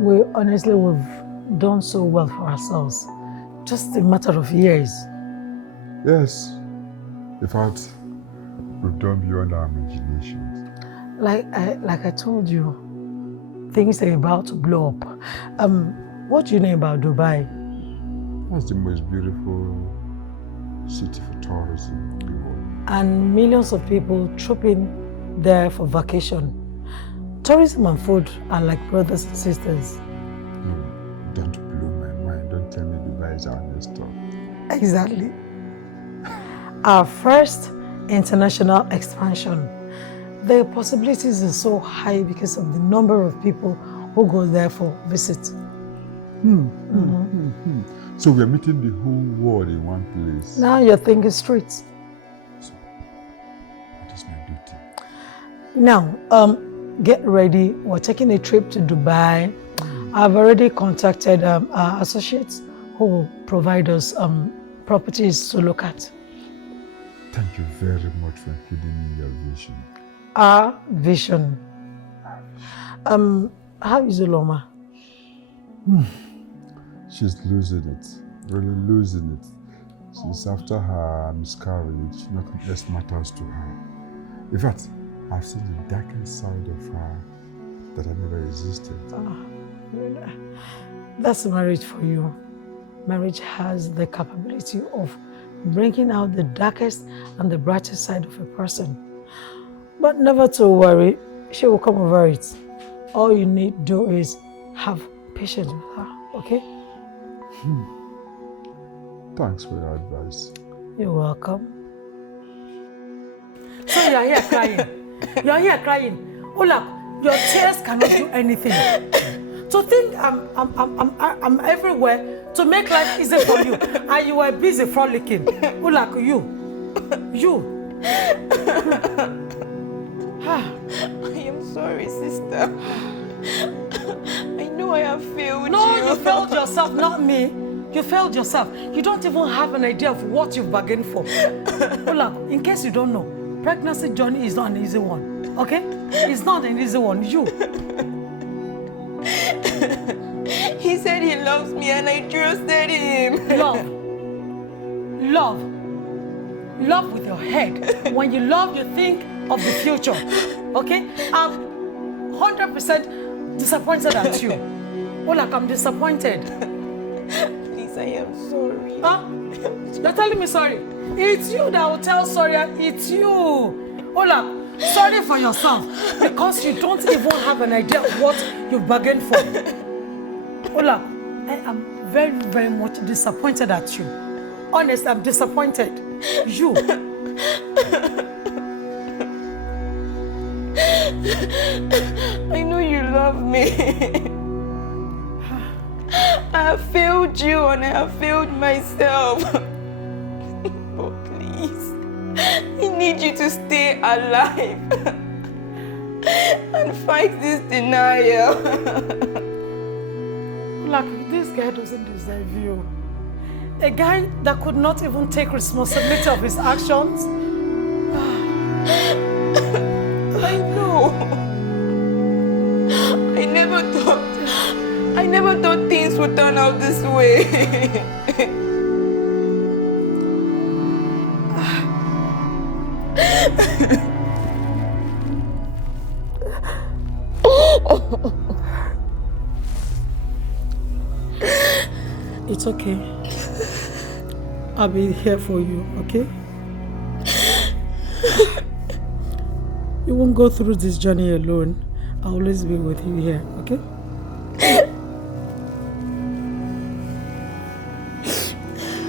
We've done so well for ourselves. Just a matter of years. Yes. In fact, we've done beyond our imaginations. Like I told you, things are about to blow up. What do you know about Dubai? That's the most beautiful city for tourism in the world. And millions of people trooping there for vacation. Tourism and food are like brothers and sisters. Don't blow my mind. Don't tell me Dubai is our next stop. Exactly. our first international expansion. The possibilities are so high because of the number of people who go there for visit. So we're meeting the whole world in one place. Now you're thinking straight. So, what is my duty? Now, get ready. We're taking a trip to Dubai. I've already contacted our associates who will provide us properties to look at. Thank you very much for including me in your vision. Our vision. How is Uloma? She's losing it, really losing it. Since after her miscarriage, nothing else matters to her. In fact, I've seen the darkened side of her that I never existed. That's marriage for you. Marriage has the capability of bringing out the darkest and the brightest side of a person. But never to worry, she will come over it. All you need to do is have patience with her, okay? Thanks for your advice. You're welcome. So you're here crying. You're here crying. Ola, your tears cannot do anything. To think I'm everywhere to make life easy for you, and you were busy frolicking. Ola, you. I am sorry, sister. I know I have failed you. No, you failed yourself, not me. You failed yourself. You don't even have an idea of what you've bargained for. Ola, in case you don't know, pregnancy journey is not an easy one, okay? It's not an easy one, you. He said he loves me and I trusted him. Love with your head. When you love, you think of the future, okay? I'm 100% disappointed at you. Ola, I'm disappointed. Please, I am sorry. Huh? You're telling me sorry? It's you that will tell sorry, and it's you. Ola, sorry for yourself because you don't even have an idea of what you bargained for. Ola, I am very, very much disappointed at you. Honest, I'm disappointed. You. I know you love me. I have failed you and I have failed myself. But please, I need you to stay alive and fight this denial. Look, this guy doesn't deserve you. A guy that could not even take responsibility of his actions. I know. I never thought things would turn out this way. It's okay. I'll be here for you, okay? You won't go through this journey alone. I'll always be with you here, okay?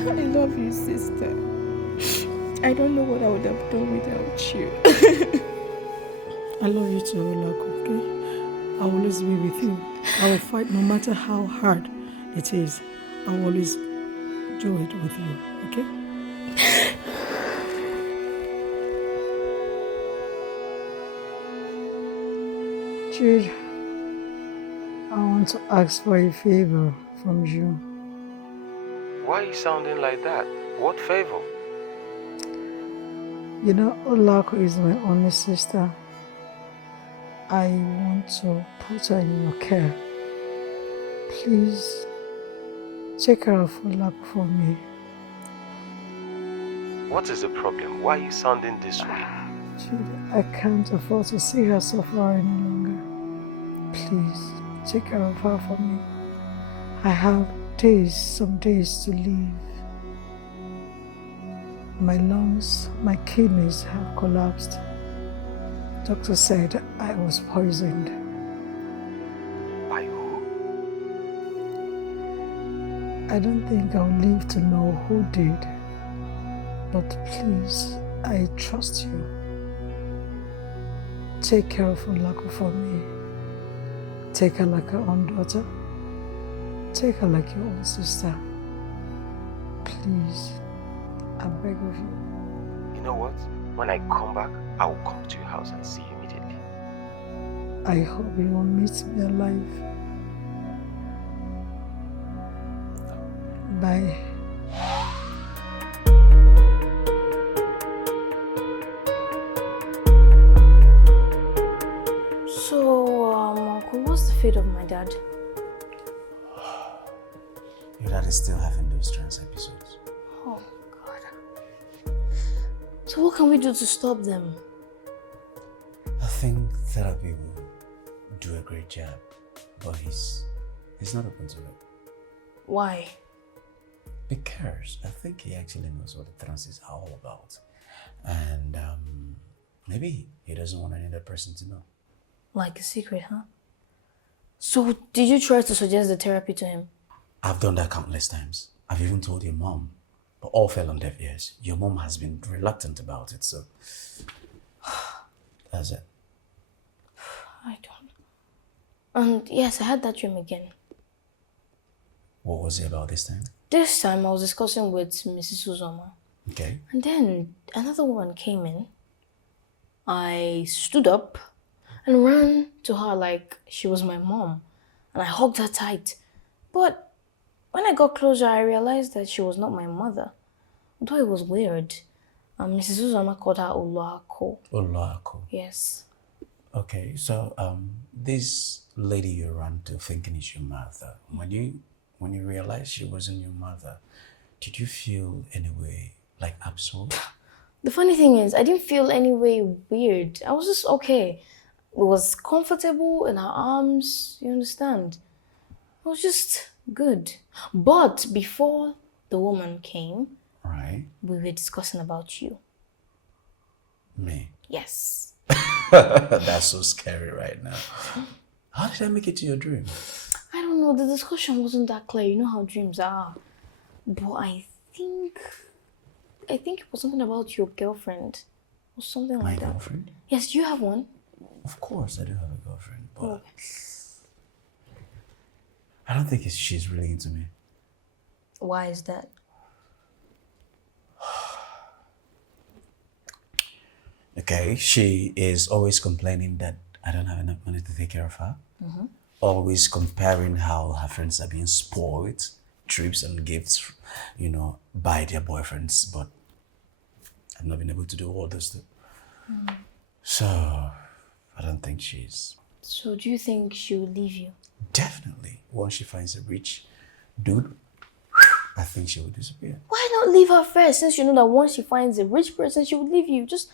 I love you, sister. I don't know what I would have done without you. I love you too, Olago, okay? I'll always be with you. I will fight no matter how hard it is. I will always do it with you, okay? Jude, I want to ask for a favor from you. Why are you sounding like that? What favor? You know, Olako is my only sister. I want to put her in your care. Please, take care of Olako for me. What is the problem? Why are you sounding this way? Jude, I can't afford to see her suffer any longer. Please, take care of her for me. I have some days to live. My lungs, my kidneys have collapsed. Doctor said I was poisoned. By who? I don't think I'll live to know who did. But please, I trust you. Take care of Olaku for me. Take her like your own daughter. Take her like your own sister. Please, I beg of you. You know what? When I come back, I will come to your house and see you immediately. I hope you will meet me alive. Bye. So, Uncle, what's the fate of my dad? Your dad is still having those trance episodes. Oh, God. So what can we do to stop them? I think therapy will do a great job, but he's not open to it. Why? Because I think he actually knows what the trances are all about. And maybe he doesn't want any other person to know. Like a secret, huh? So did you try to suggest the therapy to him? I've done that countless times. I've even told your mom, but all fell on deaf ears. Your mom has been reluctant about it, so that's it. I don't. And yes, I had that dream again. What was it about this time? This time I was discussing with Mrs. Uzoma. Okay. And then another woman came in. I stood up and ran to her like she was my mom. And I hugged her tight. But when I got closer, I realized that she was not my mother. Though it was weird. Mrs. Uzoma called her Oluako. Oluako. Yes. Okay, so this lady you ran to thinking is your mother, when you realized she wasn't your mother, did you feel any way like absurd? The funny thing is, I didn't feel any way weird. I was just okay. It was comfortable in her arms, you understand? It was just good. But before the woman came, Right. we were discussing about you. Me? Yes. That's so scary right now. How did I make it to your dream? I don't know, the discussion wasn't that clear. You know how dreams are. But I think it was something about your girlfriend. Or something My like that. girlfriend? Yes, do you have one? Of course I do have a girlfriend, but Oh. I don't think she's really into me. Why is that? Okay, she is always complaining that I don't have enough money to take care of her. Always comparing how her friends are being spoiled, trips and gifts, by their boyfriends, but I've not been able to do all this. So, I don't think she's... So do you think she will leave you? Definitely. Once she finds a rich dude, I think she will disappear. Why not leave her first, since you know that once she finds a rich person, she will leave you? Just...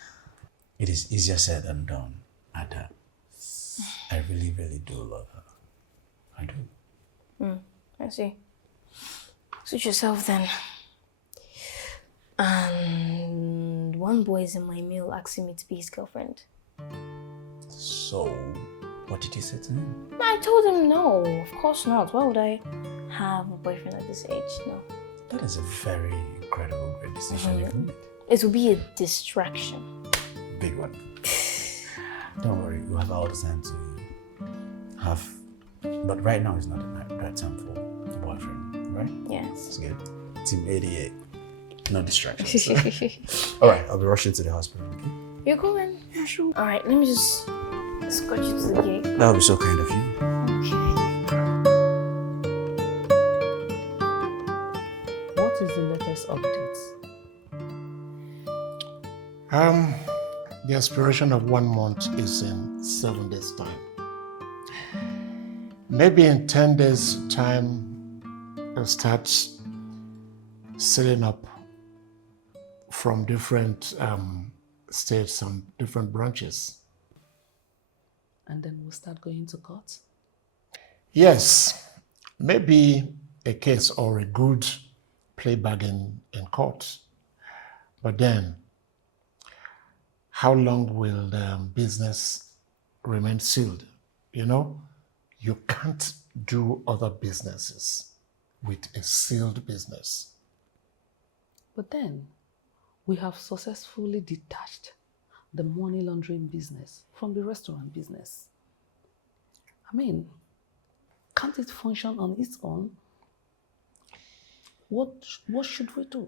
It is easier said than done, Ada. I really, really do love her. I do. I see. Suit yourself then. And one boy is in my mail asking me to be his girlfriend. So, what did you say to him? I told him no, of course not. Why would I have a boyfriend at this age? No. That is a very incredible, great decision you've made. It will be a distraction. Big one. Don't worry, you have all the time to have... But right now is not the right time for a boyfriend, right? Yes. It's good. Team 88. No distractions. All right, I'll be rushing to the hospital, okay? You're going? Yeah, sure. All right, let me just escort you to the gate. That would be so kind of you. What is the latest updates? The expiration of 1 month is in 7 days' time. Maybe in 10 days' time, it'll start setting up from different states and different branches. And then we'll start going to court? Yes, maybe a case or a good play bargain in court. But then, how long will the business remain sealed? You can't do other businesses with a sealed business. But then, we have successfully detached the money laundering business from the restaurant business. I mean, can't it function on its own? What should we do?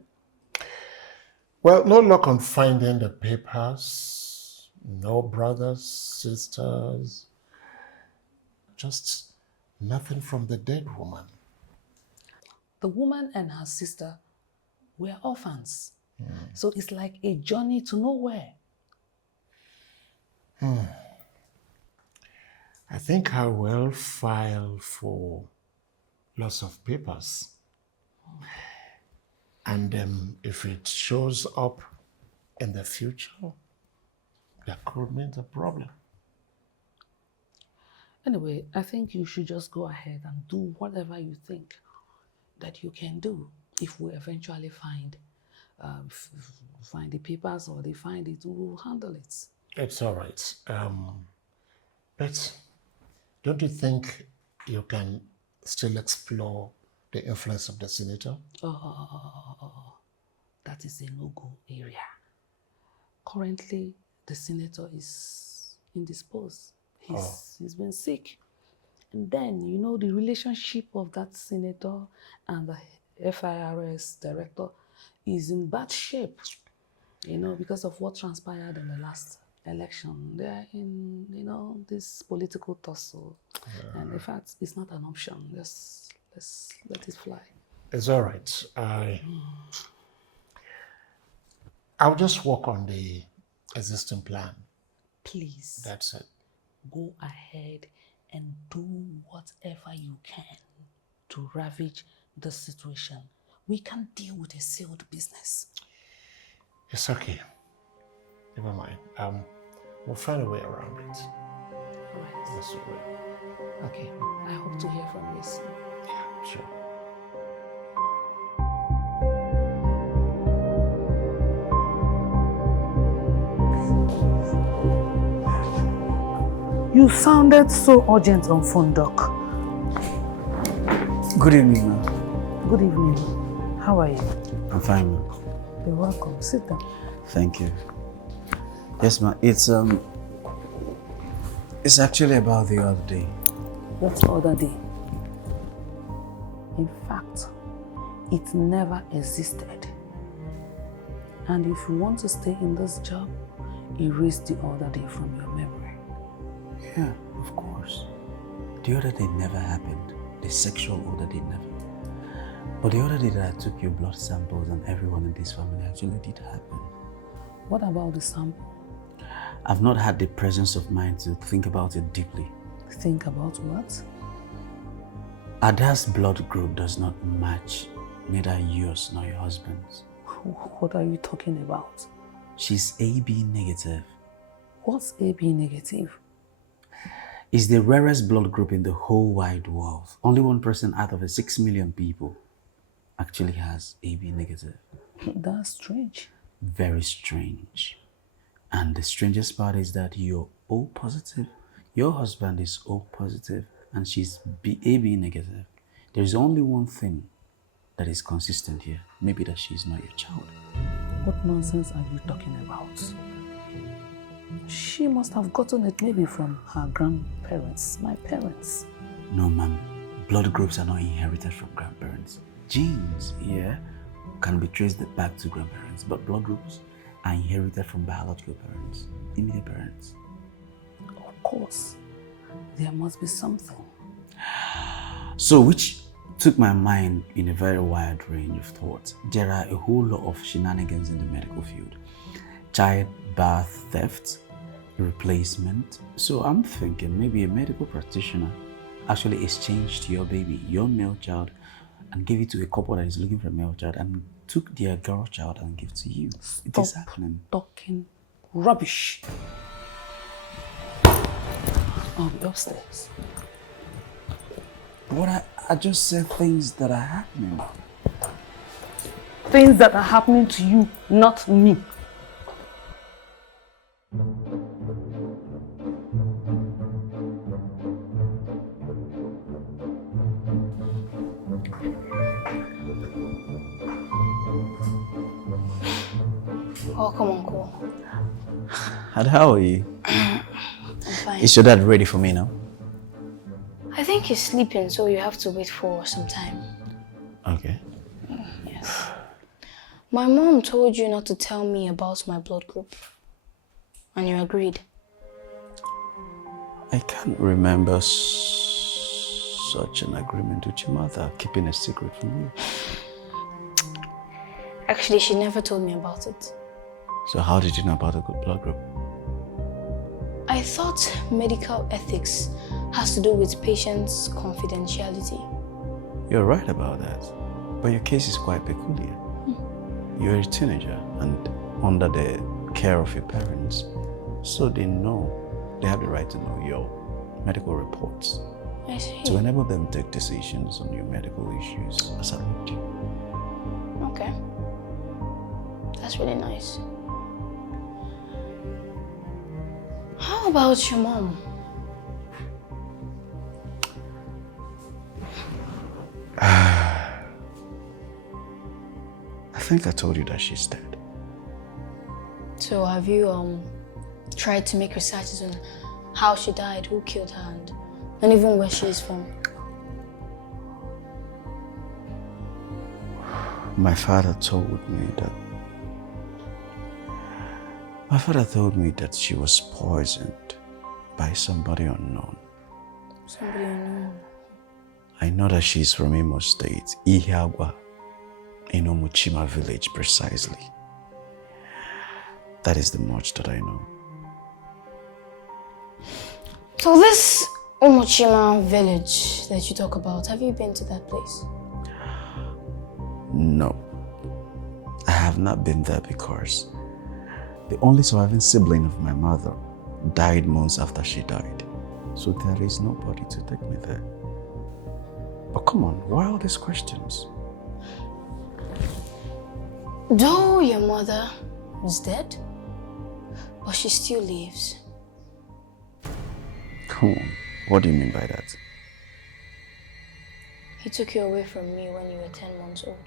Well, no luck on finding the papers. No brothers, sisters. Just nothing from the dead woman. The woman and her sister were orphans. So it's like a journey to nowhere. I think I will file for loss of papers. And if it shows up in the future, that could mean a problem. Anyway, I think you should just go ahead and do whatever you think that you can do. If we eventually find the papers or they find it, we'll handle it. It's all right. But don't you think you can still explore the influence of the senator? Oh, that is a no-go area. Currently, the senator is indisposed. He's been sick. And then, you know, the relationship of that senator and the FIRS director is in bad shape, you know, because of what transpired in the last election. They're in, you know, this political tussle. And in fact, it's not an option. Let's let it fly. It's all right. I'll just work on the existing plan. Please. That's it. Go ahead and do whatever you can to ravage the situation. We can deal with a sealed business. It's okay. Never mind. We'll find a way around it. All right. Yes, we will. Okay. I hope to hear from you soon. Yeah, sure. You sounded so urgent on phone, Doc. Good evening, ma'am. Good evening. How are you? I'm fine, ma'am. You're welcome. Sit down. Thank you. Yes, ma'am. It's actually about the other day. What other day? In fact, it never existed. And if you want to stay in this job, erase the other day from your memory. Yeah, of course. The other day never happened. The sexual other day never. But the other day that I took your blood samples and everyone in this family actually did happen. What about the sample? I've not had the presence of mind to think about it deeply. Think about what? Ada's blood group does not match neither yours nor your husband's. What are you talking about? She's AB negative. What's AB negative? It's the rarest blood group in the whole wide world. Only one person out of 6 million people actually has AB negative. That's strange. Very strange. And the strangest part is that you're O positive, your husband is O positive, and she's AB negative. There's only one thing that is consistent here. Maybe that she's not your child. What nonsense are you talking about? She must have gotten it maybe from her grandparents, my parents. No, ma'am. Blood groups are not inherited from grandparents. Genes, yeah, can be traced back to grandparents, but blood groups are inherited from biological parents, immediate parents. Of course, there must be something. So, which took my mind in a very wide range of thoughts. There are a whole lot of shenanigans in the medical field. Childbirth theft, replacement. So I'm thinking maybe a medical practitioner actually exchanged your baby, your male child, and gave it to a couple that is looking for a male child and took their girl child and gave it to you. It is happening. Talking rubbish. I'll be upstairs. But I just said things that are happening. Things that are happening to you, not me. Welcome, Uncle. And how are you? I'm fine. Is your dad ready for me now? I think he's sleeping, so you have to wait for some time. Okay. Yes. My mom told you not to tell me about my blood group. And you agreed. I can't remember such an agreement with your mother, keeping a secret from you. Actually, she never told me about it. So how did you know about a good blood group? I thought medical ethics has to do with patients' confidentiality. You're right about that, but your case is quite peculiar. You're a teenager and under the care of your parents, so they have the right to know your medical reports. I see. To enable them to take decisions on your medical issues as I would you. Okay. That's really nice. How about your mom? I think I told you that she's dead. So have you tried to make researches on how she died, who killed her, and even where she is from? My father told me that she was poisoned by somebody unknown. Somebody unknown. I know that she's from Imo State, Iheonunekwu, in Omuchima village precisely. That is the much that I know. So this Omuchima village that you talk about, have you been to that place? No, I have not been there because the only surviving sibling of my mother died months after she died. So there is nobody to take me there. But come on, why all these questions? Though your mother is dead, but she still lives. Come on, what do you mean by that? He took you away from me when you were 10 months old.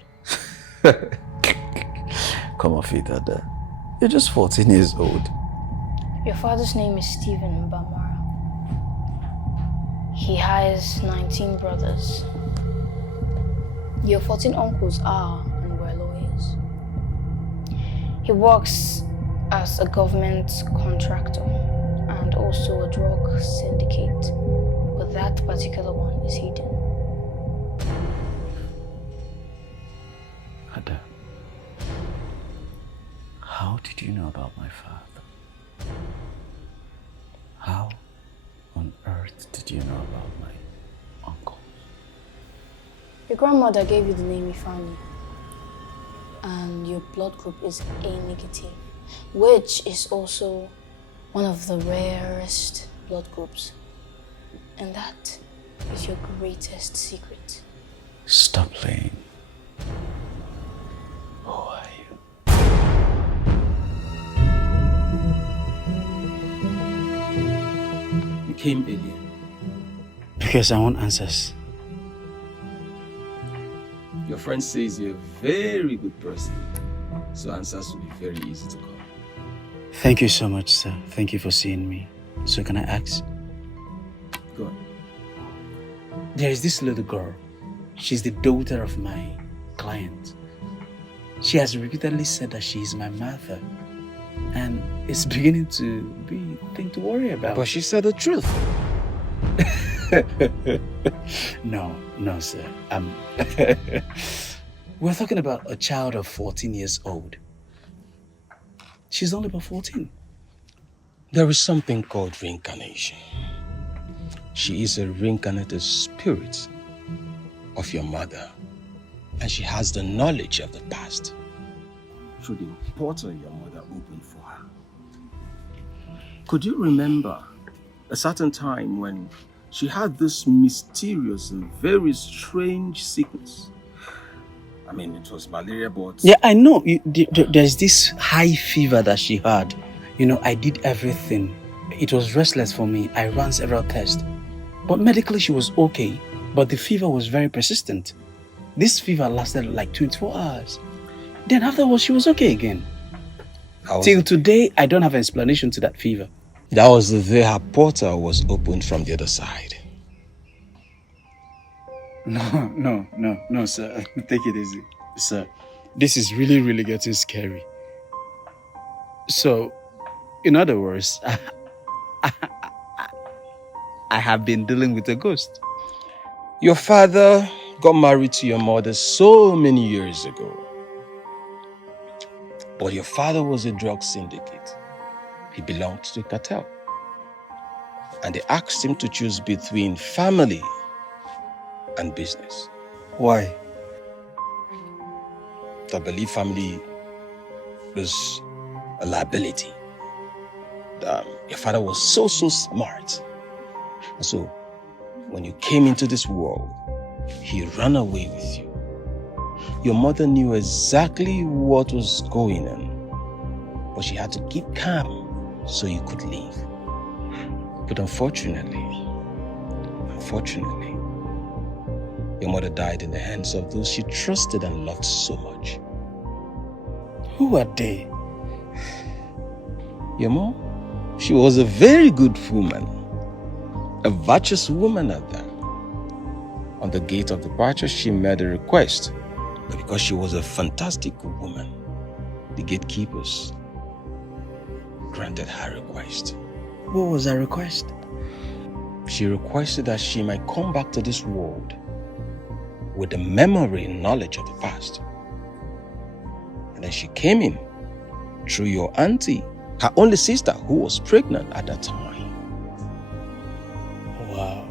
Come on, Dada. You're just 14 years old. Your father's name is Stephen Mbamara. He has 19 brothers. Your 14 uncles are and were lawyers. He works as a government contractor and also a drug syndicate, but that particular one is hidden. Ada, how did you know about my father? How on earth did you know about my uncle? Your grandmother gave you the name Ifani, and your blood group is A negative, which is also one of the rarest blood groups. And that is your greatest secret. Stop playing. Who are you? You came earlier. Because I want answers. Your friend says you're a very good person, so answers will be very easy to come. Thank you so much, sir. Thank you for seeing me. So can I ask? Go on. There is this little girl. She's the daughter of my client. She has repeatedly said that she is my mother. And it's beginning to be a thing to worry about. But she said the truth. No, sir. We're talking about a child of 14 years old. She's only about 14. There is something called reincarnation. She is a reincarnated spirit of your mother, and she has the knowledge of the past through the portal your mother opened for her. Could you remember a certain time when she had this mysterious and very strange sickness? I mean, it was malaria, but... Yeah, I know. There's this high fever that she had. You know, I did everything. It was restless for me. I ran several tests. But medically, she was okay. But the fever was very persistent. This fever lasted like 24 hours. Then afterwards, she was okay again. Till today, I don't have an explanation to that fever. That was the day her portal was opened from the other side. No, sir. Take it easy. Sir, this is really, really getting scary. So, in other words, I have been dealing with a ghost. Your father got married to your mother so many years ago. But your father was a drug syndicate. He belonged to a cartel. And they asked him to choose between family and business. Why? I believe family was a liability. Your father was so smart. And so, when you came into this world, he ran away with you. Your mother knew exactly what was going on, but she had to keep calm so you could leave. But unfortunately, your mother died in the hands of those she trusted and loved so much. Who are they? Your mom? She was a very good woman. A virtuous woman at that. On the gate of departure, she made a request. But because she was a fantastic woman, the gatekeepers granted her request. What was her request? She requested that she might come back to this world with the memory and knowledge of the past. And then she came in through your auntie, her only sister, who was pregnant at that time. Wow.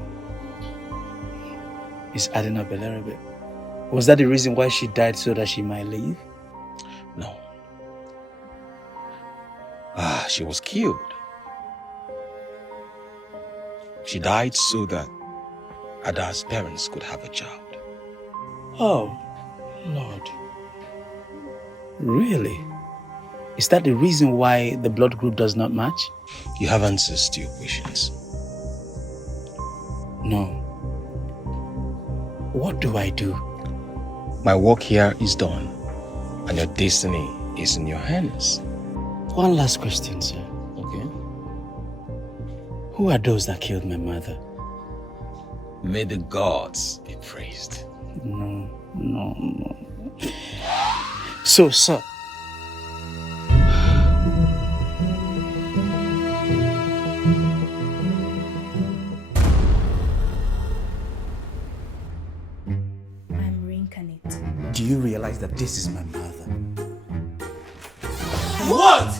It's adding up a little bit. Was that the reason why she died, so that she might leave? No. She was killed. She died so that Ada's parents could have a child. Oh, Lord. Really? Is that the reason why the blood group does not match? You have answers to your questions. No. What do I do? My work here is done, and your destiny is in your hands. One last question, sir. Okay? Who are those that killed my mother? May the gods be praised. No. So, sir. I'm reincarnate. Do you realize that this is my mother? What?